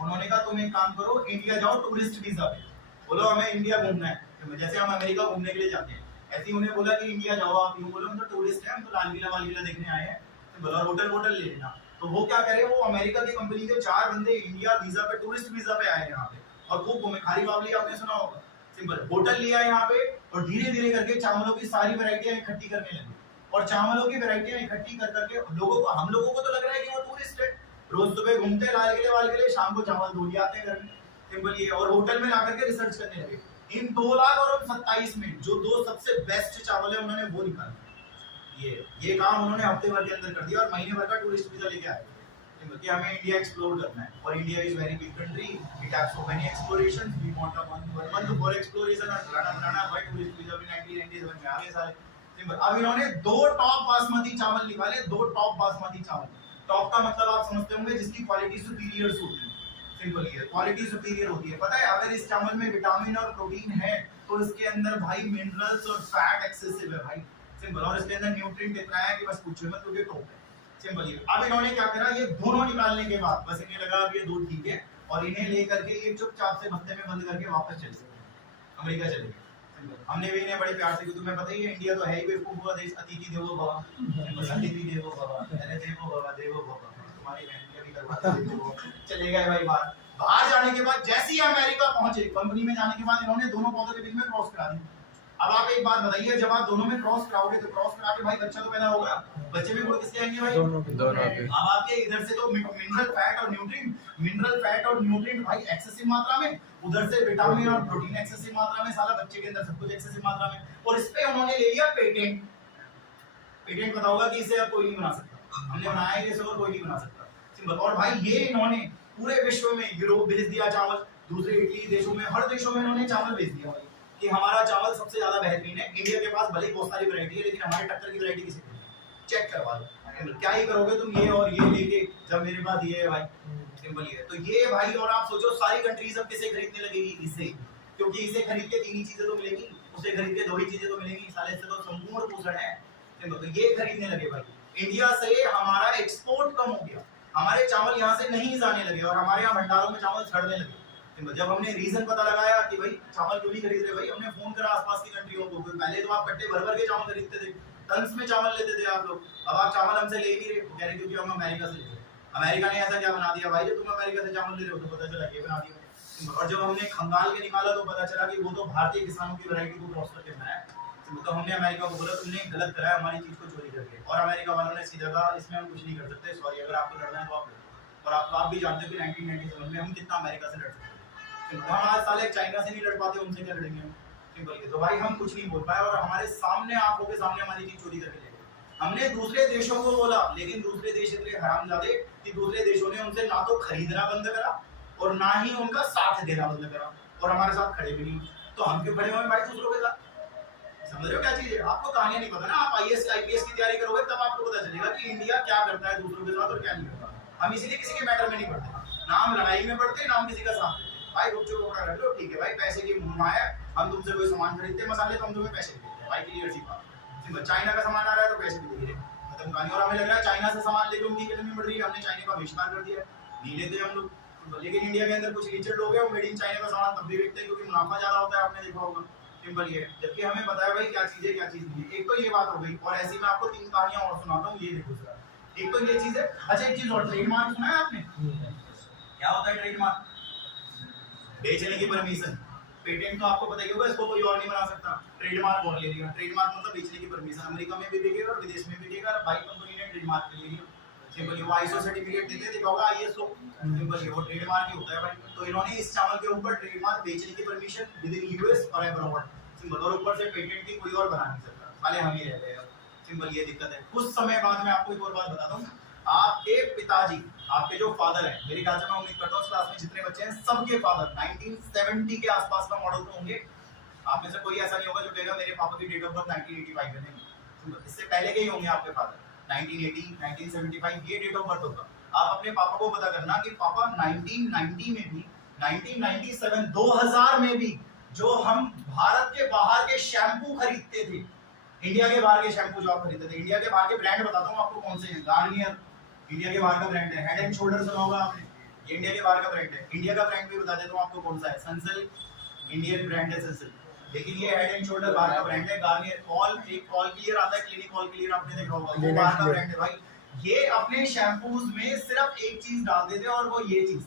उन्होंने कहा तुम एक काम करो, इंडिया जाओ टूरिस्ट वीजा पे, बोलो हमें इंडिया घूमना है, जैसे हम अमेरिका घूमने के लिए जाते हैं, ऐसे ही उन्हें बोला कि इंडिया जाओ आप, यूं बोलो हम तो टूरिस्ट हैं, हम तो लाल किला देखने आए हैं, बोला होटल ले लेना। तो वो क्या करे, वो अमेरिका की कंपनी के 4 बंदे इंडिया वीजा पे, टूरिस्ट वीजा पे आए यहाँ पे, और वो घूमे, खारी बावली आपने सुना होगा, सिंपल होटल लिया यहाँ पे, और धीरे धीरे करके चावलों की सारी वैरायटियां इकट्ठी करने लगे, और चावलों की वैरायटियां इकट्ठी कर करके लोगों को, हम लोगों को तो लग रहा है कि वो टूरिस्ट है, रोज सुबह घूमते लाल किले शाम को चावल धो लिया आते हैं घर में, सिंपल ये। और होटल में लाकर के रिसर्च करने लगे, इन 2 लाख और 27 में जो 2 सबसे बेस्ट चावल है उन्होंने वो निकाले। ये काम उन्होंने हफ्ते भर के अंदर कर दिया, और महीने भर का टूरिस्ट वीजा लेके आए कि हमें इंडिया एक्सप्लोर करना है, और India is very big country, it have so many explorations, we want a month for exploration, और बनाना भाई टूरिस्ट वीजा भी 1997 में आ गए सारे, सिंपल। अब इन्होंने 2 टॉप बासमती चावल निकाले, 2 टॉप बासमती चावल, टॉप का मतलब आप समझते होंगे जिसकी क्वालिटी सुपीरियर होती है, सिंपल ये क्वालिटी सुपीरियर होती है। पता है अगर इस चावल में विटामिन और प्रोटीन है तो इसके अंदर भाई मिनरल्स और फैट एक्सेसिव है भाई, सिंपल। और इसके अंदर न्यूट्रिएंट इतना है कि बस पूछो मत, क्योंकि टॉप है, सिंपल ये। अब इन्होंने क्या करा, ये दोनों निकालने के बाद बस इन्हें लगा अब ये दो ठीक है, और इन्हें लेकर के ये चुपचाप से बस्ते में बंद करके वापस चले गए, अमेरिका चले गए। हमने भी इन्हें बड़े प्यार से, तुम्हें पता ही है इंडिया तो है ही बेवकूफ हुआ देश, अतिथि देवो भव, अतिथि देवो भव, अरे देवो भव देवो भव, तुम्हारी बहन भी करवाते देवो। चले गए भाई बाहर जाने के बाद जैसे ही अमेरिका पहुंचे, कंपनी में जाने के बाद इन्होंने दोनों पौधों के बीच में क्रॉस करा दी। अब आप एक बात बताइए, जब आप दोनों में क्रॉस कराओगे तो क्रॉस करा के भाई बच्चा तो पैदा होगा, बच्चे में गुण किसके आएंगे भाई? दोनों के। अब आपके इधर से तो मिनरल फैट और न्यूट्रिएंट भाई एक्सेसिव मात्रा में, उधर से विटामिन और प्रोटीन एक्सेसिव मात्रा में, साला बच्चे के अंदर सब कुछ एक्सेसिव मात्रा में। और इस पे उन्होंने ले लिया पेटेंट। पेटेंट पता होगा कि इसे अब कोई नहीं बना सकता, हमने बनाया है, इसे और कोई नहीं बना सकता, सिंपल। और भाई ये इन्होंने पूरे विश्व में, यूरोप भेज दिया चावल, दूसरे इटली देशों में, हर देशों में इन्होंने चावल भेज दिया भाई कि हमारा चावल सबसे ज्यादा बेहतरीन है। इंडिया के पास भले ही बहुत सारी वैरायटी है, लेकिन हमारे टक्कर की वैरायटी किसी को नहीं। चेक करवा लो, क्या ही करोगे तुम ये और ये लेके, जब मेरे पास ये है भाई, सिंपल ये। तो ये भाई, और आप सोचो सारी कंट्रीज अब किसे खरीदने लगेगी? इससे, क्योंकि इसे खरीद के तीन ही चीजें तो मिलेंगी, उसे खरीद के दो ही चीजें तो मिलेंगी, साले से तो संपूर्ण पोषण है, तो ये खरीदने लगे भाई। इंडिया से हमारा एक्सपोर्ट कम हो गया, हमारे चावल यहाँ से नहीं जाने लगे और हमारे यहाँ भंडारों में चावल सड़ने लगे। जब हमने रीजन पता लगाया कि भाई चावल क्यों नहीं खरीद रहे भाई, हमने फोन करा आसपास की कंट्रियों को। पहले तो आप कट्टे भर भर के चावल खरीदते थे, टन्स में चावल लेते थे आप लोग, अब आप चावल हमसे ले नहीं रहे, कह रहे क्योंकि हम अमेरिका से ले रहे। अमेरिका ने ऐसा क्या बना दिया भाई जो तुम अमेरिका से चावल ले रहे हो? तो पता चला ये बना दिया। और जब हमने खंगाल के निकाला तो पता चला कि वो तो भारतीय किसानों की वैरायटी को क्रॉस करके बनाया। तो हमने अमेरिका को बोला तुमने गलत कराया हमारी चीज को चोरी करके, और अमेरिका वालों ने सीधा कहा इसमें हम कुछ नहीं कर सकते, सॉरी, अगर आपको लड़ना है तो आप लड़ो। और आप भी जानते हो कि 1997 में हम कितना अमेरिका से लड़ सकते हैं, हम आज साले चाइना से नहीं लड़ पाते, उनसे क्या लड़ेंगे हम, सिंपल है। तो भाई हम कुछ नहीं बोल पाए और हमारे सामने, आंखों के सामने हमारी चीज चोरी करके ले गए। हमने दूसरे देशों को बोला, लेकिन दूसरे देश इतने हरामजादे कि दूसरे देशों ने उनसे ना तो खरीदना बंद करा और ना ही उनका साथ देना बंद करा, और हमारे साथ खड़े भी नहीं। तो हम क्यों खड़े हुए भाई दूसरों के साथ? समझ रहे हो क्या चीज है? आपको कहानी नहीं पता ना, आप आईएएस आईपीएस की तैयारी करोगे तब आपको पता चलेगा कि इंडिया क्या करता है दूसरों के साथ और क्या नहीं करता। हम इसीलिए किसी के मैटर में नहीं पड़ते, ना हम लड़ाई में पड़ते, ना हम किसी का साथ देते। भाई रुक चुप होकर रख लो, ठीक है भाई, पैसे की मुंह है, हम तुमसे कोई सामान खरीदते मसाले तो हम तुम्हें पैसे देते हैं भाई, क्लियर सी बात। चाइना का सामान आ रहा है तो पैसे भी दे रहे, खत्म कहानी। और हमें लग रहा है चाइना से सामान लेके उनकी इकोनॉमी बढ़ रही है, हमने चाइना का बहिष्कार कर दिया, नहीं लेते हम लोग। लेकिन इंडिया के अंदर कुछ रीचर लोग हैं, वो मेड इन चाइना का सामान तब भी बेचते हैं क्योंकि मुनाफा ज्यादा होता है, आपने देखा होगा, सिंपल ये। जबकि हमें पता है भाई क्या चीज है क्या चीज नहीं है। एक तो ये बात हो गई, और ऐसी मैं आपको तीन कहानियां और सुनाता हूँ, ये देखो सर। एक तो ये चीज है, अच्छा एक चीज और, ट्रेडमार्क सुना है आपने? क्या होता है ट्रेडमार्क? बेचने की परमिशन। पेटेंट तो आपको पता ही होगा, इसको कोई और नहीं बना सकता। ट्रेडमार्क और ले लिया, ट्रेडमार्क मतलब बेचने की परमिशन, अमेरिका में भी बिकेगा और विदेश में भी बिकेगा। भाई कंपनी ने ट्रेडमार्क ले लिया, सिंपल वो आईएसओ सर्टिफिकेट देते देखा होगा, आईएसओ, सिंपल वो ट्रेडमार्क ही होता है भाई। तो इन्होंने इस चावल के ऊपर ट्रेडमार्क बेचने की परमिशन विद इन यूएस और अब्रॉड, सिंपल, और ऊपर से पेटेंट की कोई और बना नहीं सकता, साले हम ही रह गए, सिंपल ये दिक्कत है। कुछ समय बाद मैं आपको एक और बात बताता हूँ, आपके पिताजी, आपके जो फादर है, मेरे ख्याल से मैं उम्मीद करता हूँ क्लास में जितने बच्चे हैं सबके फादर 1970 के आसपास का मॉडल तो होंगे। आप में से कोई ऐसा नहीं होगा जो कहेगा मेरे पापा की डेट ऑफ बर्थ 1985 में नहीं, इससे पहले के ही होंगे आपके फादर, 1980, 1975 ये डेट ऑफ बर्थ होगा। आप अपने पापा को पता करना कि पापा 1990 में भी, 1997, 2000 में भी जो हम भारत के बाहर के शैम्पू खरीदते थे, इंडिया के बाहर के शैम्पू जो आप खरीदते थे, इंडिया के बाहर के ब्रांड बताता हूँ आपको कौन से हैं। गार्नियर इंडिया के बाहर का ब्रांड है, हेड एंड शोल्डर सुना होगा आपने, ये इंडिया के बाहर का ब्रांड है। इंडिया का ब्रांड भी बता देता हूँ आपको कौन सा है, सनसिल्क इंडियन ब्रांड है सनसिल्क, लेकिन ये हेड एंड शोल्डर बाहर का ब्रांड है। गार्नियर ऑल क्लियर आता है, क्लिनिक ऑल क्लियर आपने देखा होगा, वो बाहर का ब्रांड है भाई। ये अपने शैम्पूज में सिर्फ एक चीज डाल देते हैं और वो ये चीज,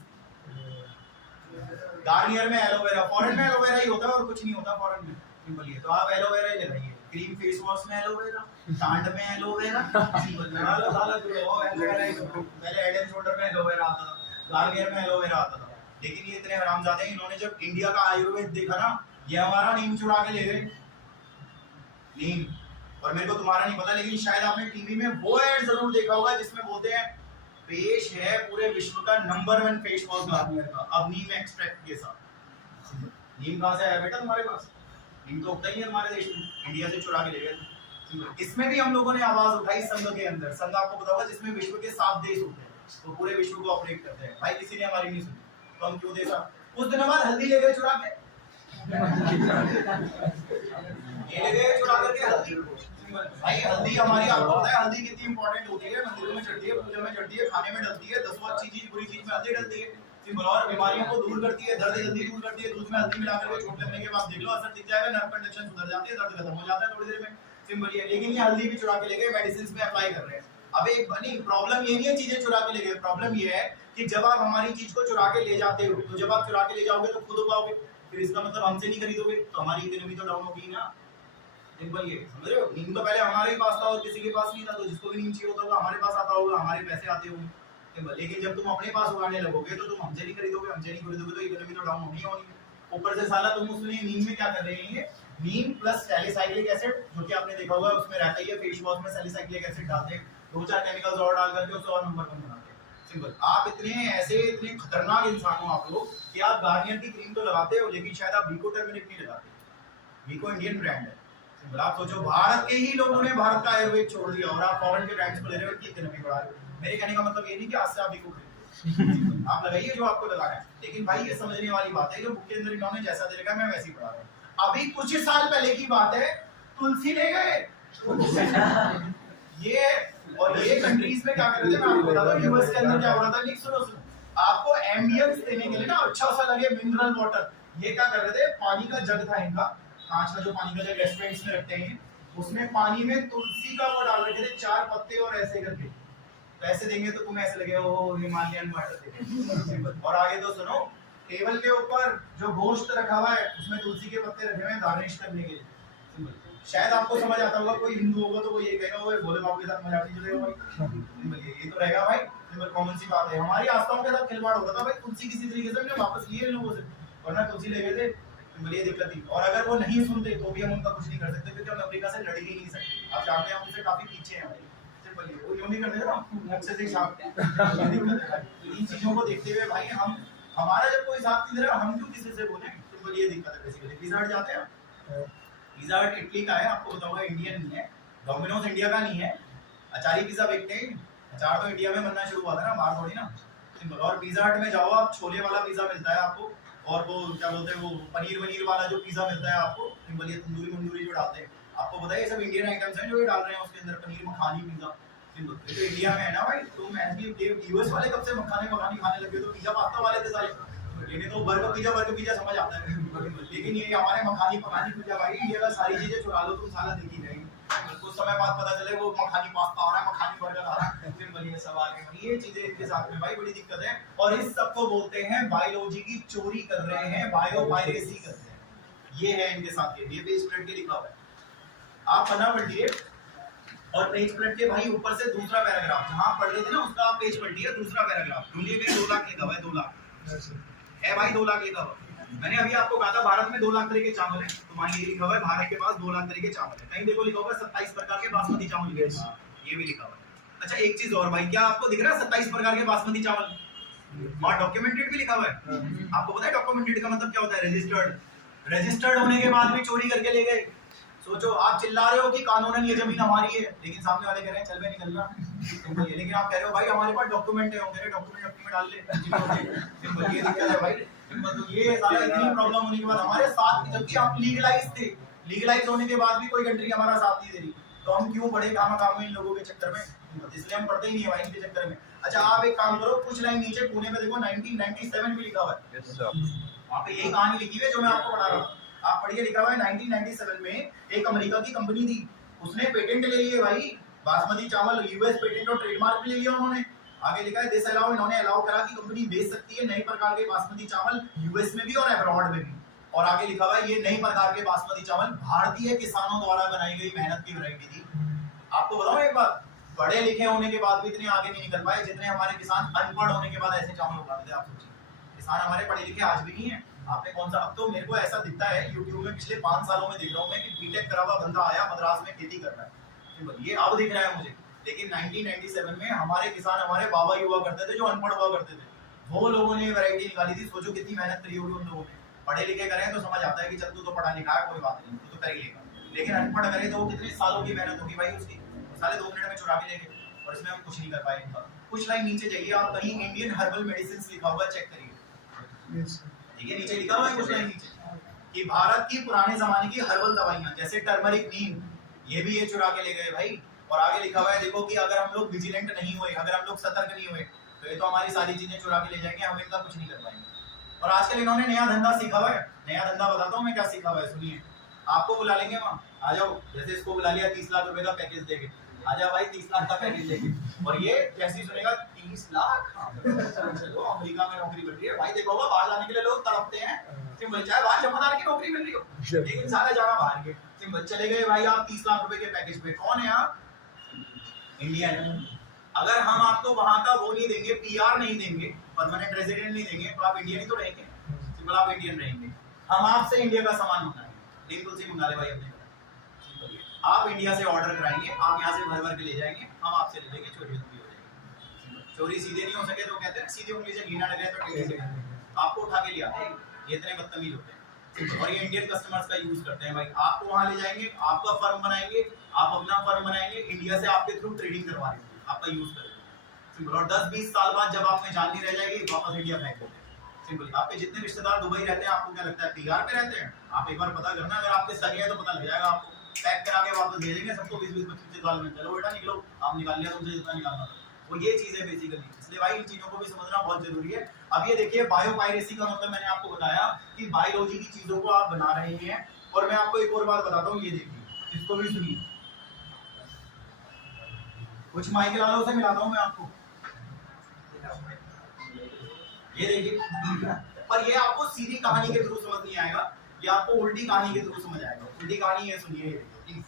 गार्नियर में एलोवेरा, फॉरेन में एलोवेरा ही होता है और कुछ नहीं होता फॉरेन में, सिंपल ये। तो आप एलोवेरा ही लगाइए, क्रीम फेस वॉश में एलोवेरा, टांड में एलोवेरा, पहले हेड एंड शोल्डर में एलोवेरा आता था, गार्नियर में एलोवेरा आता था। लेकिन ये इतने हरामजादे हैं, इन्होंने जब इंडिया का आयुर्वेद देखा ना, ये हमारा नीम चुरा के ले गए, नीम। और मेरे को तुम्हारा नहीं पता, लेकिन शायद आपने टीवी में वो एड जरूर देखा होगा जिसमें बोलते हैं पेश है पूरे विश्व का नंबर 1 फेस वॉश गार्नियर का, अब नीम एक्सट्रैक्ट के साथ। नीम कहाँ से आया बेटा तुम्हारे पास? नीम तो उगता ही है हमारे देश में, इंडिया से चुरा के ले गए। इसमें भी हम लोगों ने आवाज उठाई संघ के अंदर। संघ आपको पता होगा जिसमें विश्व के 7 देश होते हैं, तो पूरे विश्व को ऑपरेट करते हैं। भाई किसी ने हमारी नहीं सुनी, तो हम क्यों देसा? कुछ दिनों बाद हल्दी ले गए चुरा के, ये ले गए चुरा करके हल्दी। भाई हल्दी हमारी, आपको पता है हल्दी कितनी इंपॉर्टेंट होती है? मंदिरों में चढ़ती है, पूजा में चढ़ती है, खाने में डलती है, 10 अच्छी चीज बुरी चीज में हल्दी डलती है। और बीमारियों को दूर करती है, दर्द जल्दी दूर करती है। दूध में हल्दी मिला करके चोट लगने के बाद देख लो असर दिख जाएगा, नर्व कंडक्शन सुधर जाती है, दर्द खत्म हो जाता है थोड़ी देर में। सिंपल है। लेकिन ये हल्दी भी चुरा के ले गए, मेडिसिन में अप्लाई कर रहे हैं। अब एक बनी प्रॉब्लम ये नहीं है चीजें चुरा के ले गए, प्रॉब्लम ये है कि जब आप हमारी चीज को चुरा के ले जाते हो, तो जब आप चुरा के ले जाओगे तो खुद उगाओगे, फिर इसका मतलब हमसे नहीं खरीदोगे, तो हमारी इकोनॉमी तो डाउन होगी ना। सिंपल ये समझ रहे हो? नीम तो पहले हमारे ही पास था और किसी के पास नहीं था, तो जिसको भी नीम चाहिए होता होगा हमारे पास आता होगा, हमारे पैसे आते होंगे। लेकिन जब तुम अपने पास उगाने लगोगे तो तुम हमसे नहीं खरीदोगे, हमसे नहीं खरीदोगे तो इकोनॉमी तो डाउन होनी होनी। ऊपर से साला तुम उसमें नीम में क्या कर रहे हैं? नीम प्लस सैलिसाइलिक एसिड, जो कि आपने देखा होगा उसमें रहता ही है, फेस वॉश में सैलिसाइलिक एसिड डालते हैं, 2-4 केमिकल्स और डाल करके उसे और नंबर 1 बनाते हैं। सिंपल। आप इतने खतरनाक इंसान हो आप लोग कि आप गार्नियर की क्रीम तो लगाते हो, लेकिन शायद आप वीको टर्मरिक नहीं लगाते। वीको इंडियन ब्रांड है। सिंपल। आप सोचो भारत के ही लोगों ने भारत का आयुर्वेद छोड़ दिया और आप फॉरेन के ब्रांड्स को ले रहे हो, इतनी इकोनॉमी बढ़ा रहे हो। मेरे कहने का मतलब ये नहीं कि आज से आप वीको खरीदो, आप लगाइए जो आपको लगाना है, लेकिन भाई ये समझने वाली बात है, जो बुक के अंदर इन्होंने जैसा दे रखा है मैं वैसे ही पढ़ा रहा हूँ। अभी कुछ साल पहले की बात है, तुलसी ले गए ये, और ये कंट्रीज में क्या कर रहे थे मैं आपको बताता हूँ। यूएस के अंदर क्या हो रहा था, नहीं सुनो आपको एम्बियंस देने के लिए ना, अच्छा सा लगे मिनरल वाटर, ये क्या कर रहे थे, पानी का जग था इनका, कांच का जो पानी का जग रेस्टोरेंट्स में रखते हैं, उसमें पानी में तुलसी का वो डाल रखे थे, 4 पत्ते और ऐसे करके, पैसे देंगे तो तुम्हें ऐसे लगे ओ हिमालयन वाटर। और आगे तो सुनो, टेबल के ऊपर जो गोश्त रखा हुआ है उसमें तुलसी के पत्ते रखे हुए हैं गार्निश करने के लिए। शायद आपको समझ आता होगा, कोई हिंदू होगा तो वो ये कहेगा वो भोले बाबू के साथ मजाक नहीं चलेगा, ये तो रहेगा भाई, सिंपल कॉमन सी बात है। हमारी आस्थाओं के साथ खिलवाड़ होता था भाई, तुलसी किसी तरीके से हमने वापस लिए लोगों से, वरना तुलसी ले गए थे, ये दिक्कत थी। और अगर वो नहीं सुनते तो भी हम उनका कुछ नहीं कर सकते, क्योंकि हम अफ्रीका से लड़ ही नहीं सकते। आप जानते हैं हम उनसे काफी पीछे हैं भाई, वो यूं नहीं करते ना अच्छे से छाप। इन चीजों को देखते हुए भाई हम, हमारा जब कोई साथ नहीं दे रहा, हम क्यों किसी से बोले? सिंपल ये दिक्कत है बेसिकली। पिज़्ज़ा हट जाते हैं, पिज़्ज़ा हट इटली का है, आपको बताऊंगा इंडियन नहीं है, डोमिनोज इंडिया का नहीं है। अचारी पिज़्ज़ा बेचते हैं, अचार तो इंडिया में बनना शुरू हुआ था ना, बाहर थोड़ी ना। सिंपल। और पिज़्ज़ा हट में जाओ आप, छोले वाला पिज़्ज़ा मिलता है आपको, और वो क्या बोलते हैं, वो पनीर वाला जो पिज़्ज़ा मिलता है आपको, सिंपल ये तंदूरी जो डालते हैं, आपको पता है ये सब इंडियन आइटम्स हैं जो ये डाल रहे हैं उसके अंदर, पनीर मखानी पिज़्ज़ा। तो इंडिया में है ना भाई, तो मैं यूएस वाले कब से मखानी खाने लगे, तो पिज़्ज़ा पास्ता वाले थे सारे, लेकिन तो बर्गर पिज़्ज़ा समझ आता है। लेकिन ये हमारे मखानी पिज़्ज़ा भाई, इंडिया का सारी चीजें चुरा लो तुम, साला देखी जाएगी, कुछ समय बाद पता चले वो मखानी पास्ता आ रहा है, मखानी बर्गर आ रहा है। सिंपल ये सवाल है, ये चीजें इनके साथ में भाई बड़ी दिक्कत है, और इस सबको बोलते हैं बायोलॉजी की चोरी कर रहे हैं, बायो पायरेसी कर रहे हैं। ये है इनके साथ, ये पेज पलट के लिखा हुआ है, आप पन्ना पलटिए और पेज पलट के भाई ऊपर से दूसरा पैराग्राफ, जहां पढ़ रहे थे ना उसका आप पेज पलटिए, दूसरा पैराग्राफ ढूंढिए, 2 लाख लिखा हुआ है, 2 लाख है भाई, 2 लाख लिखा हुआ। मैंने अभी आपको कहा था भारत में 2 लाख तरह के चावल हैं, तो मान लिखा हुआ है भारत के पास 2 लाख तरह के चावल है। कहीं देखो लिखा हुआ है 27 प्रकार के बासमती चावल, ये भी लिखा हुआ है। अच्छा एक चीज और भाई, क्या आपको दिख रहा है 27 प्रकार के बासमती चावल? और डॉक्यूमेंटेड भी लिखा हुआ है। आपको पता है डॉक्यूमेंटेड का मतलब क्या होता है? रजिस्टर्ड होने के बाद भी चोरी करके ले गए। सोचो, आप चिल्ला रहे हो कि कानूनन ये जमीन हमारी है, लेकिन सामने वाले कह रहे हैं चल बे निकल रहा, लेकिन आप कह रहे हो भाई हमारे पास डॉक्यूमेंट है, मेरे डॉक्यूमेंट अपनी में डाल ले। ये दिक्कत है भाई, मतलब ये सारा इतनी प्रॉब्लम होने के बाद हमारे साथ, जबकि हम लीगलाइज थे, लीगलाइज होने के बाद भी कोई कंट्री हमारा साथ नहीं दे रही, तो हम क्यों पढ़े काम इन लोगों के चक्कर में? इसलिए हम पढ़ते ही नहीं है भाई इनके चक्कर में। अच्छा आप एक काम करो, कुछ लाइन नीचे पुणे में देखो 1997 में लिखा हुआ है, वहाँ पे यही कहानी लिखी है जो मैं आपको पढ़ा रहा हूँ, आप पढ़िए, लिखा हुआ है 1997 में एक अमेरिका की कंपनी थी, उसने पेटेंट ले लिए भाई बासमती चावल, यूएस पेटेंट और ट्रेडमार्क भी ले लिया उन्होंने। आगे लिखा है दिस अलाउ, इन्होंने अलाउ करा कि कंपनी बेच सकती है नए प्रकार के बासमती चावल यूएस में भी और अब्रॉड में भी। और आगे लिखा हुआ है ये नए प्रकार के बासमती चावल भारतीय किसानों द्वारा बनाई गई मेहनत की वैरायटी थी। आपको बताऊं एक बात, पढ़े लिखे होने के बाद भी इतने आगे नहीं निकल पाए जितने हमारे किसान अनपढ़ होने के बाद ऐसे चावल उगाते थे। आप सोचिए, किसान हमारे पढ़े लिखे आज भी नहीं है। आपने कौन सा, अब तो मेरे को ऐसा दिखता है यूट्यूब में पिछले 5 सालों में देख रहा हूँ मैं कि बीटेक करा हुआ बंदा आया मद्रास में खेती कर रहा है, ये अब दिख रहा है मुझे। लेकिन 1997 में हमारे किसान, हमारे बाबा ही हुआ करते थे जो अनपढ़ हुआ करते थे, वो लोगों ने वैरायटी निकाली थी। सोचो कितनी मेहनत करी होगी उन लोगों ने। पढ़े लिखे करें तो समझ आता है कि चल तू तो पढ़ा लिखा है, कोई बात नहीं, तू तो कर ही लेगा, लेकिन अनपढ़ करे तो वो कितने सालों की मेहनत होगी भाई उसकी, साले 2 मिनट में चुरा के ले गए और इसमें हम कुछ नहीं कर पाए इनका। कुछ लाइन नीचे जाइए आप, कहीं इंडियन हर्बल मेडिसिन लिखा हुआ चेक करिए, ठीक है, नीचे लिखा हुआ है कुछ लाइन नीचे कि भारत की पुराने जमाने की हर्बल दवाइयां जैसे टर्मरिक, नीम, ये भी ये चुरा के ले गए भाई। और आगे लिखा हुआ है देखो कि अगर हम लोग विजिलेंट नहीं हुए, अगर हम लोग सतर्क नहीं हुए तो ये तो हमारी सारी चीजें चुरा के ले जाएंगे, हम इनका कुछ नहीं कर पाएंगे। और आजकल इन्होंने नया धंधा सीखा हुआ है, नया धंधा बताता हूँ मैं क्या सीखा हुआ है, सुनिए। आपको बुला लेंगे वहाँ, आ जाओ, जैसे इसको बुला लिया 30 लाख रुपए का पैकेज देके, आ जाओ भाई 30 लाख का पैकेज देके, और ये जैसे ही सुनेगा 30 लाख, चलो अमेरिका में नौकरी मिल रही है भाई, देखो बाहर जाने के लिए लोग तड़पते हैं, सिंपल, चाहे बाहर जमादार की नौकरी मिल रही हो, लेकिन सारा जाना बाहर के, सिंपल, चले गए भाई आप 30 लाख रुपए के पैकेज पे। कौन है आप? इंडिया है। अगर हम आपको वहां का वो नहीं देंगे, पीआर नहीं देंगे, परमानेंट रेजिडेंट नहीं देंगे, तो आप इंडियन ही तो रहेंगे, सिंपल, आप इंडियन रहेंगे। हम आपसे इंडिया का सामान मंगाएंगे, बिल्कुल से मंगा ले भाई अपने, आप इंडिया से ऑर्डर कराएंगे, आप यहाँ से भर भर के ले जाएंगे, हम आपसे ले लेंगे, चोरी भी हो जाएगी। चोरी सीधे नहीं हो सके तो कहते हैं सीधे उंगली से घीना लगे तो टेढ़ी से, आपको उठा के ले आते हैं, ये इतने बदतमीज होते हैं। और ये इंडियन कस्टमर्स का यूज करते हैं भाई, आपको वहां ले जाएंगे, आपका फर्म बनाएंगे, आप अपना फर्म बनाएंगे, इंडिया से आपके थ्रू ट्रेडिंग करवा देंगे, आपका यूज करेंगे, सिंपल। और 10-20 साल बाद जब आप में जान नहीं रह जाएगी, वापस इंडिया फेंक देते हैं, सिंपल। आपके जितने रिश्तेदार दुबई रहते हैं, आपको क्या लगता है पीआर पे रहते हैं? आप एक बार पता करना, अगर आपके सगे हैं तो पता लग जाएगा आपको, पैक करा के वापस दे देंगे सबको 20-25 साल में, चलो बेटा निकलो, आप निकाल लिया तुमसे जितना निकालना था। वो ये चीज है बेसिकली, इसलिए भाई इन चीजों को भी समझना बहुत जरूरी है। अब ये देखिए बायोपायरेसी का मतलब मैंने आपको बताया कि बायोलॉजी की चीजों को आप बना रहे हैं। और मैं आपको एक और बात बताता हूँ, ये देखिए, इसको भी सुनिए, कुछ माइकल आलो से मिलाता हूँ मैं आपको, ये देखिए। पर ये आपको सीधी कहानी के थ्रू समझ नहीं आएगा, ये आपको उल्टी कहानी के थ्रू समझ आएगा। उल्टी कहानी है, सुनिए प्लीज।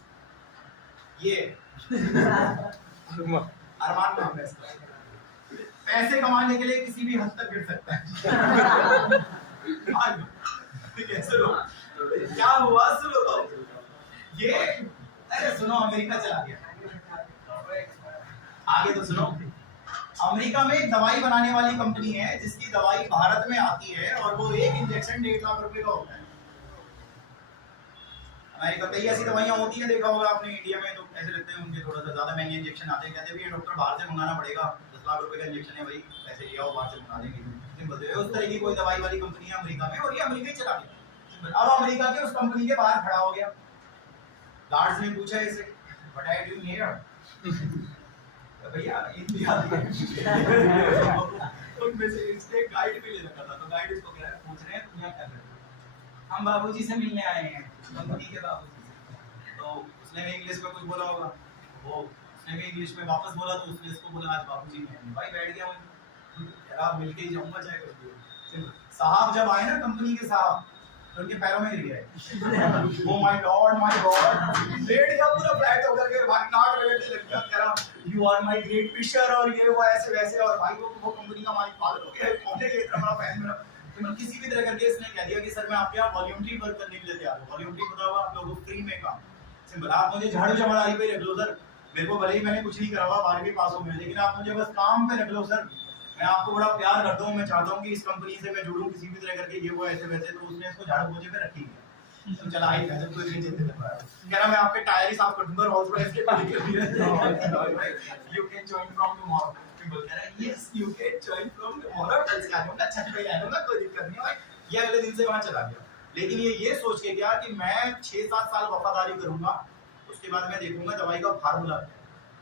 ये अरमान नाम है इसका, पैसे कमाने के लिए किसी भी हद तक गिर सकता है। सुनो क्या हुआ, सुनो तो ये, अरे सुनो, अमेरिका चला गया, आगे तो सुनो। अमेरिका में एक दवाई बनाने वाली कंपनी है जिसकी दवाई भारत में आती है और वो एक इंजेक्शन 1.5 लाख रुपए का होता है। अमेरिका कई ऐसी दवाइयां होती हैं, देखा होगा आपने, इंडिया में तो ऐसे लगते हैं उनके थोड़ा सा ज्यादा महंगे इंजेक्शन आते हैं, कहते हैं डॉक्टर बाहर से मंगाना पड़ेगा, 10 लाख रुपए का इंजेक्शन है भाई, पैसे लिया हो बाहर से मंगा देंगे। उस तरह की कोई दवाई वाली कंपनी है अमेरिका में, और ये अमेरिका ही चला गया। अब अमेरिका के उस कंपनी के बाहर खड़ा हो गया, गार्ड्स ने पूछा इसे, what are you doing here? भैया इंडिया उनमें से इसने गाइड भी ले रखा था, तो गाइड इसको कह रहा है, पूछ रहे हैं तुम यहाँ क्या कर रहे हो? हम बाबूजी से मिलने आए हैं, कंपनी के बाबूजी से। तो उसने भी इंग्लिश में कुछ बोला होगा, वो उसने भी इंग्लिश में वापस बोला, तो उसने इसको बोला आज बाबूजी में भाई बैठ गया हूँ, यार मिलके ही जाऊंगा चाहे कुछ। साहब जब आए ना कंपनी के साहब, तो उनके पैरों में गिर गए, ओ माय गॉड लेट गया पूरा फ्लैट होकर के, भाई नाक रगड़ने लग गया, कह रहा you are my great fisher, और ये वो ऐसे वैसे। और भाई वो कंपनी का मालिक पागल हो गया, कौन है ये इतना बड़ा फैन मेरा, तो किसी भी तरह करके इसने कह दिया कि सर मैं आपके यहाँ वॉलंटरी वर्क करने के लिए तैयार हूँ। वॉलंटरी पता होगा आप लोगों को, फ्री में काम, सिंपल। आप मुझे झाड़ू चमड़ारी पे रख लो सर, मेरे को भले ही मैंने कुछ नहीं करा हुआ 12वीं पास हो, लेकिन आप मुझे बस काम पे रख लो सर, मैं आपको बड़ा प्यार करता हूँ, मैं चाहता हूँ कि इस कंपनी से मैं जुड़ूं किसी भी तरह करके, ये वो ऐसे वैसे। तो उसने इसको झाड़ू पोछे पे रखी है, तो चला ही जब कोई नहीं चिंतित कर रहा है, कह रहा मैं आपके टायर ही साफ कर दूंगा, रोल्स रॉयस के गाड़ी के लिए, you can join from tomorrow. Simple कह रहा है yes you can join from tomorrow, कल से आ जाऊंगा, छत पे आ जाऊंगा, कोई दिक्कत नहीं है भाई। ये अगले दिन से वहां चला गया, लेकिन ये सोच के गया कि मैं 6-7 साल वफादारी करूंगा, उसके बाद मैं देखूंगा दवाई का फार्मूला क्या है,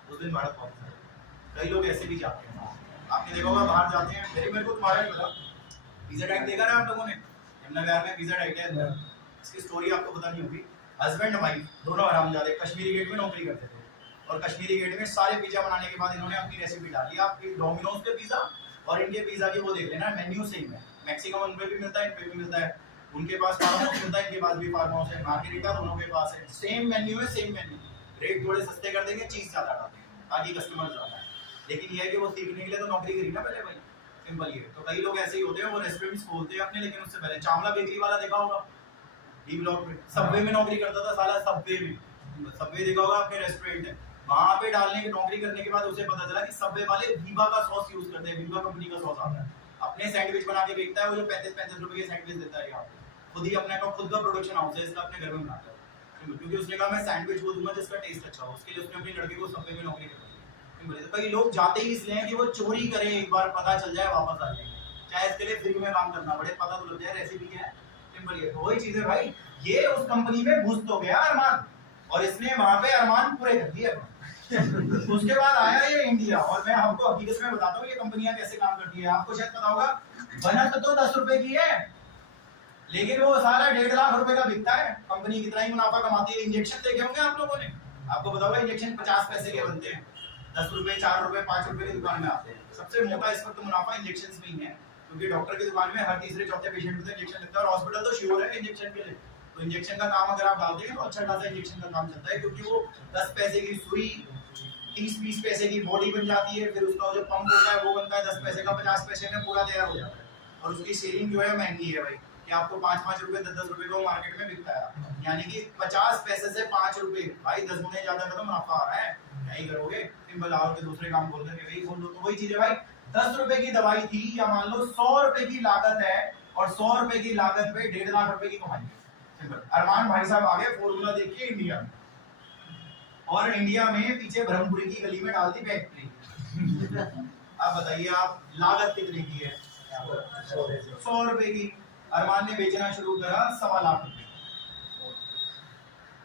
उस दिन भारत वापस आएगा। कई लोग ऐसे भी जाते हैं, आपने देखा होगा बाहर जाते हैं, मेरे को तुम्हारा नहीं पता, वीजा टाइप देखा ना आप लोगों ने, यमुना विहार में वीजा टाइप है, इसकी स्टोरी आपको पता नहीं होगी। हस्बैंड वाइफ दोनों हरामजादे कश्मीरी गेट में नौकरी करते थे, और कश्मीरी गेट में सारे पिज्जा बनाने के बाद इन्होंने अपनी रेसिपी डाली, आपकी डोमिनोज पे पिज्जा और इनके पिज्जा के वो देख लेना मेन्यू सेम है, मैक्सिकम उन पे भी मिलता है, इन पे भी मिलता है, उनके पास फार्म हाउस मिलता है, इनके पास भी फार्म हाउस है, मार्केटा दोनों के पास है, सेम मेन्यू है, सेम मेन्यू, रेट थोड़े सस्ते कर देंगे, चीज ज्यादा डालते हैं ताकि कस्टमर ज्यादा है। लेकिन ये है कि वो सीखने के लिए तो नौकरी करी ना पहले भाई, सिंपल ये। तो कई लोग ऐसे ही होते हैं, वो रेस्टोरेंट्स खोलते हैं अपने, लेकिन उससे पहले चावला बेकरी वाला देखा होगा डी ब्लॉक में, सबवे में नौकरी करता था साला, सबवे में, सबवे देखा होगा आपने, रेस्टोरेंट है वहां पे डालने की नौकरी करने के बाद उसे पता चला कि सबवे वाले वीवा का सॉस यूज करते हैं, वीवा कंपनी का सॉस आता है, अपने सैंडविच बना के बेचता है, वो जो 35-35 रुपए के सैंडविच देता है, खुद ही अपने का खुद का प्रोडक्शन हाउस है इसका, अपने घर में बनाता है, क्योंकि उसने कहा मैं सैंडविच वो दूंगा जिसका टेस्ट अच्छा हो, उसके लिए उसने अपने लड़के को सबवे में नौकरी करवाई। तो कई लोग जाते ही इसलिए कि वो चोरी करें, एक बार पता चल जाए वापस आ जाएंगे, चाहे इसके लिए फ्री में काम करना पड़े, पता तो लग जाए रेसिपी क्या है, सिंपल है। तो वही चीज है भाई, ये उस कंपनी में घुस तो गया अरमान, और इसने वहां पे अरमान पूरे कर दिए। उसके बाद आया ये इंडिया, और मैं आपको हकीकत में बताता हूँ ये कंपनियां कैसे काम करती है। आपको शायद पता होगा, बनत तो 10 रुपए की है, लेकिन वो सारा 1.5 लाख रुपए का बिकता है। कंपनी कितना ही मुनाफा कमाती है। इंजेक्शन देखे होंगे आप लोगों ने, आपको पता होगा इंजेक्शन 50 पैसे के बनते हैं, 10 रुपए 4 रुपए 5 रुपए की दुकान में आते हैं। सबसे मोटा इस वक्त मुनाफा इंजेक्शन में ही है, क्योंकि डॉक्टर की दुकान में हर तीसरे चौथे पेशेंट को इंजेक्शन लगता है, और हॉस्पिटल तो श्योर है इंजेक्शन के लिए। तो इंजेक्शन का काम अगर आप डालते हैं तो अच्छा खासा इंजेक्शन का काम चलता है, क्योंकि वो 10 पैसे की सुई 30-20 पैसे की बॉडी बन जाती है, फिर उसका जो पंप होता है वो बनता है 10 पैसे का, 50 पैसे में पूरा तैयार हो जाता है। और उसकी सेलिंग जो है महंगी है भाई, कि आपको 5-5 रुपए 10-10 रुपए का मार्केट में बिकता है, यानी कि 50 पैसे से 5 रुपए भाई 10 गुने ज्यादा का तो मुनाफा आ रहा है। क्या ही करोगे, सिंपल आओ के दूसरे काम बोल करके वही बोल दो। तो वही चीज है भाई, 10 रुपए की दवाई थी, या मान लो 100 रुपए की लागत है, और 100 रुपए की लागत पे 1.5 लाख रुपए की कमाई। सिंपल। अरमान भाई साहब आगे फॉर्मूला देखिए इंडिया में, और इंडिया में पीछे ब्रह्मपुरी की गली में डाल दी फैक्ट्री। अब बताइए आप लागत कितने की है? 100 रुपए की। अरमान ने बेचना शुरू करा 1.25 लाख रुपए।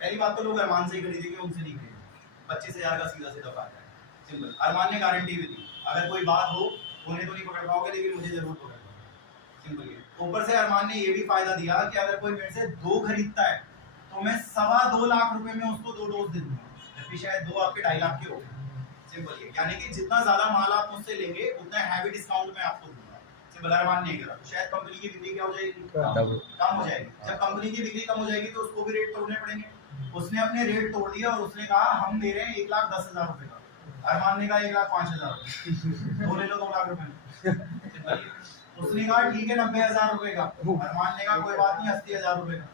पहली बात तो लोग अरमान से ही खरीदेंगे, उनसे नहीं खरीदेंगे। 25,000 का सीधा सीधा फायदा है। सिंपल। अरमान ने गारंटी भी दी, अगर कोई बात हो उन्हें तो नहीं पकड़ पाओगे, लेकिन मुझे जरूर पकड़ पाओगे। सिंपल है। ऊपर से अरमान ने ये भी फायदा दिया कि अगर कोई मेरे से 2 खरीदता है तो मैं 2.25 लाख रुपए में उसको 2 डोज दे दूंगा, जबकि शायद 2 आपके 2.5 लाख के हो गए। सिंपल है। यानी कि जितना ज्यादा माल आप मुझसे लेंगे उतना हैवी डिस्काउंट में आपको दूंगा। सिंपल। अरमान नहीं करा, शायद कंपनी की बिक्री क्या हो जाएगी? कम हो जाएगी। जब कंपनी की बिक्री कम हो जाएगी तो उसको भी रेट तोड़ने पड़ेंगे। उसने अपने रेट तोड़ दिया, और उसने कहा हम दे रहे हैं 1,10,000 रुपए का। अरमान ने कहा 1,05,000 दो ले लो 2 लाख रुपए। उसने कहा ठीक है 90,000 रुपए का। अरमान ने कहा कोई बात नहीं 80,000 रुपए का।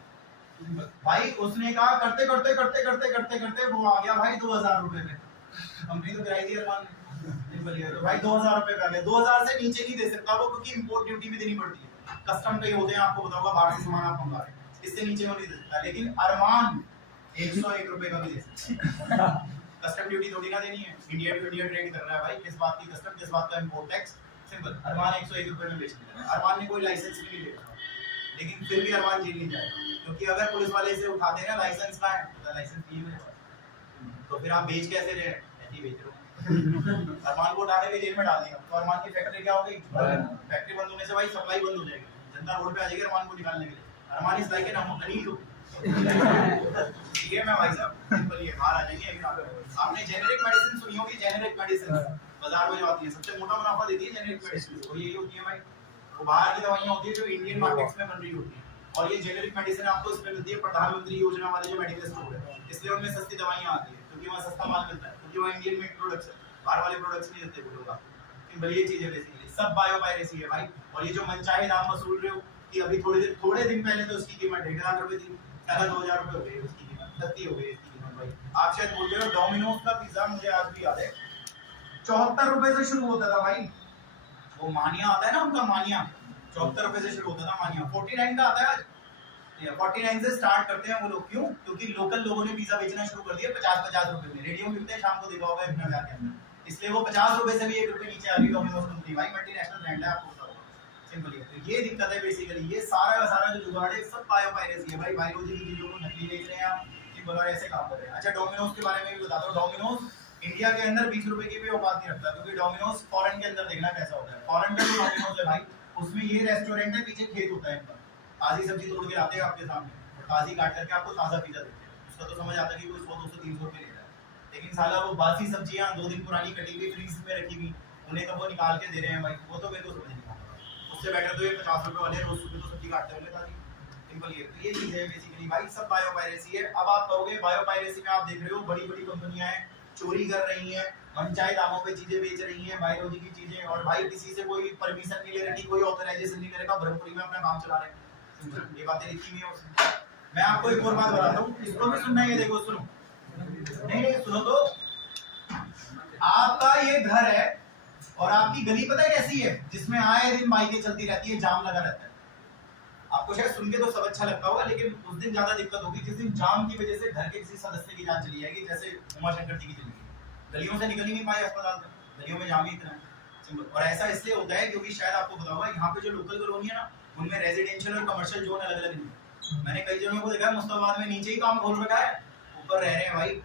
भाई उसने कहा करते करते करते करते करते करते वो आ गया भाई 2,000 रुपए में। कंपनी तो गिराई दी अरमान ने। तो भाई 2,000 रुपए का गया। 2,000 से नीचे नहीं दे सकता वो, क्योंकि इंपोर्ट ड्यूटी भी देनी पड़ती है, कस्टम पे होते हैं, आपको बताऊंगा बाहर से सामान आप मंगा रहे हैं, इससे नीचे वो नहीं दे सकता। लेकिन अरमान 101 रुपए का भी दे सकता है। कस्टम ड्यूटी थोड़ी ना देनी है, इंडिया टू इंडिया ट्रेड कर रहा है भाई, किस बात की कस्टम, किस बात का इंपोर्ट टैक्स। सिंपल। अरमान 101 रुपए में बेच रहा है। अरमान ने कोई लाइसेंस भी नहीं लिया, लेकिन फिर भी अरमान जेल नहीं जाएगा, क्योंकि अगर पुलिस वाले इसे उठाते हैं ना लाइसेंस का है, तो लाइसेंस नहीं है, तो फिर आप बेच कैसे रहे हैं? ऐसे ही बेच रहे हो। अरमान को उठा के जेल में डाल दिया, तो अरमान की फैक्ट्री क्या हो गई? फैक्ट्री बंद होने से भाई सप्लाई बंद हो जाएगी, जनता रोड पे आ जाएगी अरमान को निकालने के लिए। अरमान इस लाइक है ना अनिल को, ठीक है मैं भाई साहब, सिंपल ये बाहर आ जाएंगे। आपने जेनेरिक मेडिसिन सुनी होगी, जेनेरिक मेडिसिन बाजार में जो आती है, सबसे मोटा मुनाफा देती है जेनेरिक मेडिसिन, वो यही होती है भाई। वो बाहर की दवाइयां होती है जो इंडियन मार्केट्स में बन रही होती है, और ये जेनेरिक मेडिसिन आपको इसमें मिलती है प्रधानमंत्री योजना वाले जो मेडिकल स्टोर है, इसलिए उनमें सस्ती दवाइयां आती है, क्योंकि वहाँ सस्ता माल मिलता है, क्योंकि वहाँ इंडियन मेड प्रोडक्ट्स है, बाहर वाले प्रोडक्ट्स नहीं देते वो लोग आपको। ये चीज है बेसिकली, सब बायोपायरेसी है भाई। और ये जो मनचाहे दाम वसूल रहे हो, कि अभी थोड़े दिन पहले तो उसकी कीमत 1.5 लाख रुपए थी, कल 2,000 रुपए हो गई उसकी कीमत, सस्ती हो गई इसकी कीमत भाई। आप शायद बोल रहे हो डोमिनोज का पिज्जा, मुझे आज भी याद है 74 रुपए से शुरू होता था भाई, वो मानिया आता है ना उनका, मानिया 74 रुपए से शुरू होता था, मानिया 49 का आता है आज। 49 से स्टार्ट करते हैं वो लोग, क्यों? क्योंकि लोकल लोगों ने पिज्जा बेचना शुरू कर दिया 50-50 रुपए में, रेडियो में मिलते हैं, शाम को देखा होगा इतना के अंदर, इसलिए वो 50 रुपए से भी 1 रुपए नीचे आ गई डोमिनोज कंपनी भाई, मल्टीनेशनल ब्रांड है, आपको पता होगा। सिंपल है। तो ये दिक्कत है बेसिकली, ये सारा का सारा जो जुगाड़ है सब बायोपायरेसी है भाई, बायोलॉजी की चीजों को नकली बेच रहे हैं आप, सिंपल और ऐसे काम कर रहे हैं। अच्छा डोमिनोज के बारे में भी बताता हूं। डोमिनोज इंडिया के अंदर 20 रुपए की भी औकात नहीं रखता, क्योंकि डोमिनोज फॉरेन के अंदर देखना कैसा होता है। फॉरेन में जो डोमिनोज है भाई, उसमें ये रेस्टोरेंट है, पीछे खेत होता है इनका, ताजी सब्जी तोड़ के लाते हैं आपके सामने, ताजी काट करके आपको ताजा पिज्जा देते हैं। उसका तो समझ आता है कि कोई 100, 200, 300 रुपए ले रहा है, लेकिन साला वो बासी सब्जियां 2 दिन पुरानी कटी हुई फ्रीज में रखी हुई, उन्हें तो वो निकाल के दे रहे हैं भाई, वो तो मेरे को समझ नहीं आता। उससे बेटर तो ये 50 रुपए वाले रोज सुबह तो सब्जी काटते होंगे ताजी, सिंपल ये। तो ये चीज है बेसिकली भाई, सब बायोपायरेसी है। अब आप कहोगे बायोपायरेसी में आप देख रहे हो बड़ी बड़ी कंपनियां हैं, चोरी कर रही हैं, मनचाहे दामों पे चीजें बेच रही हैं, बायोलॉजी की चीजें, और भाई किसी से कोई परमिशन नहीं ले रही, कोई ऑथराइजेशन नहीं करेगा, ब्रह्मपुरी में अपना काम चला रहे हैं, ये बातें लिखी हुई है उसमें। मैं आपको एक और बात बताता हूँ, इसको भी सुनना है, ये देखो सुनो, नहीं सुनो तो, आपका ये घर है और आपकी गली पता है कैसी है, जिसमें आए दिन बाइकें चलती रहती है, जाम लगा रहता है, आपको शायद सुन के तो सब अच्छा लगता होगा, लेकिन उस दिन ज्यादा दिक्कत होगी जिस दिन जाम की वजह से घर के किसी सदस्य की जान चली जाएगी, जैसे उमाशंकर जी की चली गई। गलियों से निकल ही नहीं पाए अस्पताल तक, गलियों में जाम ही इतना है। और ऐसा इसलिए होता है क्योंकि शायद आपको पता होगा यहाँ पे जो लोकल कॉलोनी है ना, उनमें रेजिडेंशियल और कमर्शियल जोन अलग अलग नहीं है। मैंने कई जनों को देखा है मुस्तफाबाद में नीचे ही काम खोल रखा है, ऊपर रह रहे हैं भाई,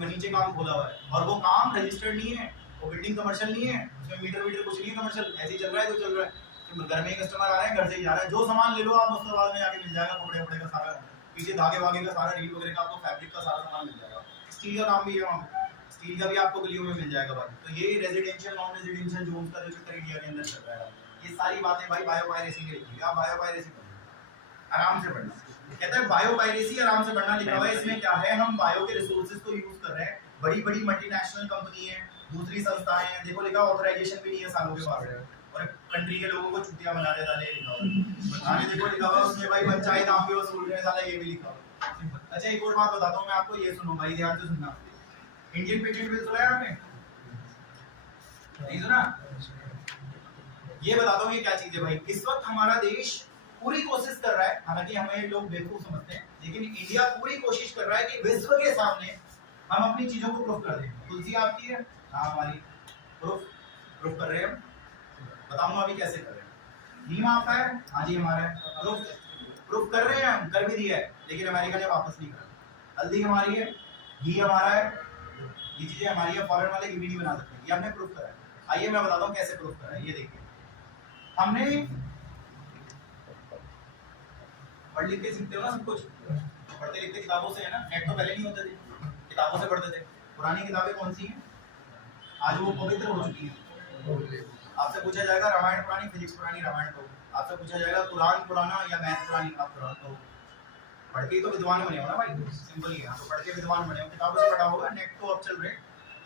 नीचे काम खोला हुआ है और वो काम रजिस्टर्ड नहीं है, वो बिल्डिंग कमर्शियल नहीं है, उसमें मीटर वीटर कुछ नहीं है, कमर्शियल ऐसे ही चल रहा है जो चल रहा है। तो घर में कस्टमर आ रहे हैं, घर से ही जा रहा है, जो सामान ले लो आप मुस्तफाबाद में जाके मिल जाएगा, कपड़े वपड़े का सारा, पीछे धागे वागे का सारा, रील वगैरह का, आपको फैब्रिक का सारा सामान मिल जाएगा। स्टील का काम भी है वहाँ पे, स्टील का भी आपको गलियों में मिल जाएगा भाई। तो ये रेजिडेंशियल नॉन रेजिडेंशियल जोन का जो चक्कर इंडिया के अंदर चल रहा है, ये सारी बातें भाई बायोपायरेसी में लिखी है। आप बायोपायरेसी पढ़ना, आराम से पढ़ना। कहता है बायोपायरेसी आराम से पढ़ना लिखा हुआ है। इसमें क्या है, हम बायो के रिसोर्सेज को यूज कर रहे हैं, बड़ी बड़ी मल्टीनेशनल कंपनी है, दूसरी संस्थाएं हैं, देखो लिखा ऑथराइजेशन भी नहीं है सालों के बाद, और कंट्री के लोगों को छुट्टियां बनाने वाले लिखा हुआ है। देखो लिखा हुआ उसमें भाई पंचायत आप भी वसूल रहे साला, ये भी लिखा हुआ। अच्छा एक और बात बताता हूं मैं आपको, ये सुनो भाई, ध्यान से सुनना। इंडियन पेटेंट बिल सुना है आपने? नहीं सुना? ये बताता हूं ये क्या चीज है भाई। इस वक्त हमारा देश पूरी कोशिश कर रहा है, हालांकि हमें लोग बेवकूफ समझते हैं, लेकिन इंडिया पूरी कोशिश कर रहा है कि विश्व के सामने हम अपनी चीजों को प्रूफ कर दें। तुलसी आपकी है, हाँ हमारी, प्रूफ कर रहे हैं हम। बताऊंगा अभी कैसे कर रहे हैं। नीम आपका है, हाँ जी हमारा है, प्रूफ कर रहे हैं हम, कर भी दिया है, लेकिन अमेरिका ने वापस नहीं करा। हल्दी हमारी है, घी हमारा है, ये चीजें हमारी है, फॉरेन वाले घी भी नहीं बना सकते, ये हमने प्रूफ करा है। आइए मैं बताता हूँ कैसे प्रूफ करा है। ये देखिए, हमने पढ़ लिख के सीखते हो ना सब कुछ, पढ़ते लिखते किताबों से है ना, नेट तो पहले नहीं होते थे, किताबों से पढ़ते थे। पुरानी किताबें कौन सी हैं? आज वो पवित्र हो चुकी हैं। आपसे पूछा जाएगा रामायण पुरानी, फिजिक्स पुरानी, रामायण को। आपसे पूछा जाएगा कुरान पुराना या मैथ पुरानी, आप कुरान को। पढ़ के तो विद्वान बने हो ना भाई, सिंपल ही है। तो पढ़ के विद्वान बने हो, किताबों से पढ़ा होगा। नेट तो अब चल रहे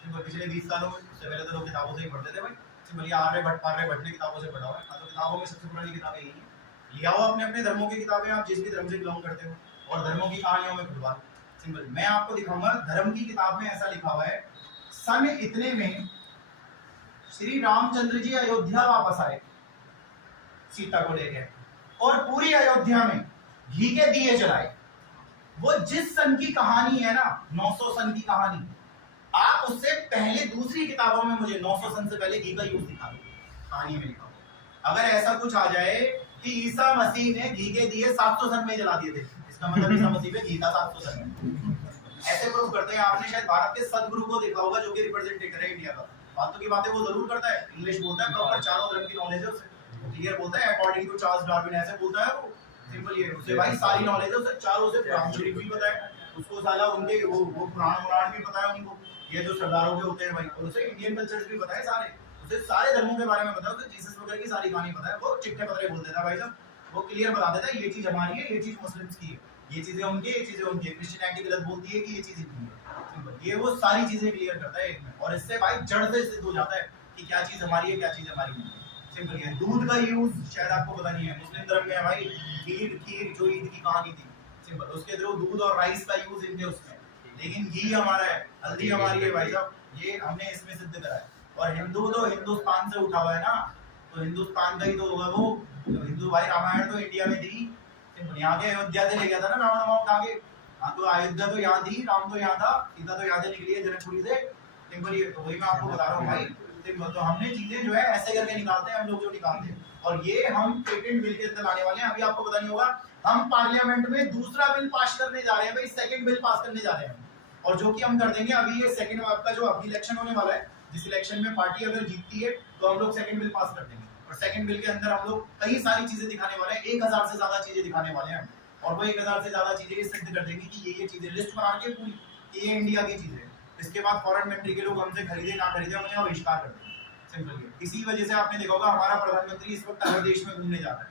सिंपल, पिछले 20 सालों में, उससे पहले तो लोग किताबों से ही पढ़ते थे भाई। सिंपल ये आर्यभट्ट ने किताबों से पढ़ा हुआ है। तो किताबों में सबसे पुरानी किताबें यही है। लिया हो अपने अपने धर्मों की किताबें, आप जिस भी धर्म से बिलोंग करते हो, और धर्मों की कहानियों में खुलवा। सिंपल मैं आपको दिखाऊंगा, धर्म की किताब में ऐसा लिखा हुआ है, सन इतने में श्री रामचंद्र जी अयोध्या वापस आए सीता को लेकर, और पूरी अयोध्या में घी के दिए जलाए। वो जिस सन की कहानी है ना, 900 सन की कहानी, आप उससे पहले दूसरी किताबों में मुझे 900 सन से पहले घी का यूज दिखा दो, कहानी में लिखा हो। अगर ऐसा कुछ आ जाए कि ईसा मसीह ने घी के दिए 700 सन में जला दिए थे, इसका मतलब ईसा मसीह में घी था 700 सन में। ऐसे प्रूव करते हैं। आपने शायद भारत के सदगुरु को देखा होगा, जो कि रिप्रेजेंटेटिव है इंडिया का। फालतू की बातें वो जरूर करता है, इंग्लिश बोलता है, प्रॉपर चारों धर्म की नॉलेज है उसे, क्लियर बोलता है, अकॉर्डिंग टू चार्ल्स डार्विन ऐसे बोलता है वो। सिंपल ये उसे भाई सारी नॉलेज है उसे, चारों से कुरान शरीफ भी पता है उसको, साला उनके वो पुराण भी पता है उनको, ये जो सरदारों के होते हैं भाई, और उसे इंडियन कल्चर्स भी पता है सारे, उसे सारे धर्मों के बारे में पता है, उसे जीसस वगैरह की सारी कहानी पता है। वो चिट्ठे पत्रे बोल देता है भाई साहब, वो क्लियर बता देता है ये चीज हमारी है, ये चीज मुस्लिम्स की है, ये चीजें उनकी, ये चीजें उनकी है। क्रिश्चियनिटी गलत बोलती है कि ये चीज इनकी है, ये वो सारी चीजें क्लियर करता है एक में। और इससे भाई जड़ से सिद्ध हो जाता है कि क्या चीज हमारी है, क्या चीज हमारी नहीं है। सिंपल है। दूध का यूज शायद आपको पता नहीं है, मुस्लिम धर्म में है भाई, खीर जो ईद की कहानी थी, सिंपल उसके थ्रू दूध और राइस का यूज इनके उसमें, लेकिन घी हमारा है, हल्दी हमारी है भाई साहब, ये हमने इसमें सिद्ध करा है। और हिंदू तो हिंदुस्तान से उठा हुआ है ना, तो हिंदुस्तान का ही तो होगा वो हिंदू भाई। रामायण तो इंडिया में थी, यहाँ के अयोध्या से ले गया था ना रावण वहां उठा के। हाँ तो अयोध्या तो यहाँ थी, राम तो यहाँ था, सीता तो यहाँ से निकली है जनकपुरी से। सिंपल ये तो वही मैं आपको बता रहा हूँ भाई। तो हमने चीजें जो है ऐसे करके निकालते हैं हम लोग, जो निकालते हैं, और ये हम पेटेंट बिल के अंदर लाने वाले हैं। अभी आपको पता नहीं होगा, हम पार्लियामेंट में दूसरा बिल पास करने जा रहे हैं भाई, सेकंड बिल पास करने जा रहे हैं, और जो कि हम कर देंगे अभी। ये सेकंड आपका जो अभी इलेक्शन होने वाला है, जिस इलेक्शन में पार्टी अगर जीतती है तो हम लोग सेकंड बिल पास कर देंगे, और सेकंड बिल के अंदर हम लोग कई सारी चीजें दिखाने वाले हैं, 1000 से ज्यादा चीजें दिखाने वाले हैं, और वो 1000 से ज्यादा चीजें ये सिद्ध कर देंगे कि ये चीजें लिस्ट बना के पूरी, ये इंडिया की चीजें। इसके बाद फॉरेन कंट्री के लोग हमसे खरीदे ना खरीदे, उन्हें हम बहिष्कार कर देंगे। सिंपल है। इसी वजह से आपने देखा होगा हमारा प्रधानमंत्री इस वक्त हर देश में घूमने जाता है,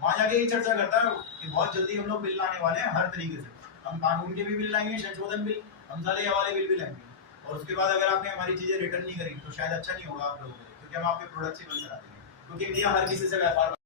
वहां जाके ये चर्चा करता है कि बहुत जल्दी हम लोग बिल लाने वाले हैं हर तरीके से, हम कानून के भी बिल लाएंगे, संशोधन बिल, हम सारे वाले बिल भी लाएंगे। और उसके बाद अगर आपने हमारी चीजें रिटर्न नहीं करी तो शायद अच्छा नहीं होगा आप लोगों को, क्योंकि हम आपके प्रोडक्ट से बंद करा देंगे, क्योंकि इंडिया हर किसी से व्यापार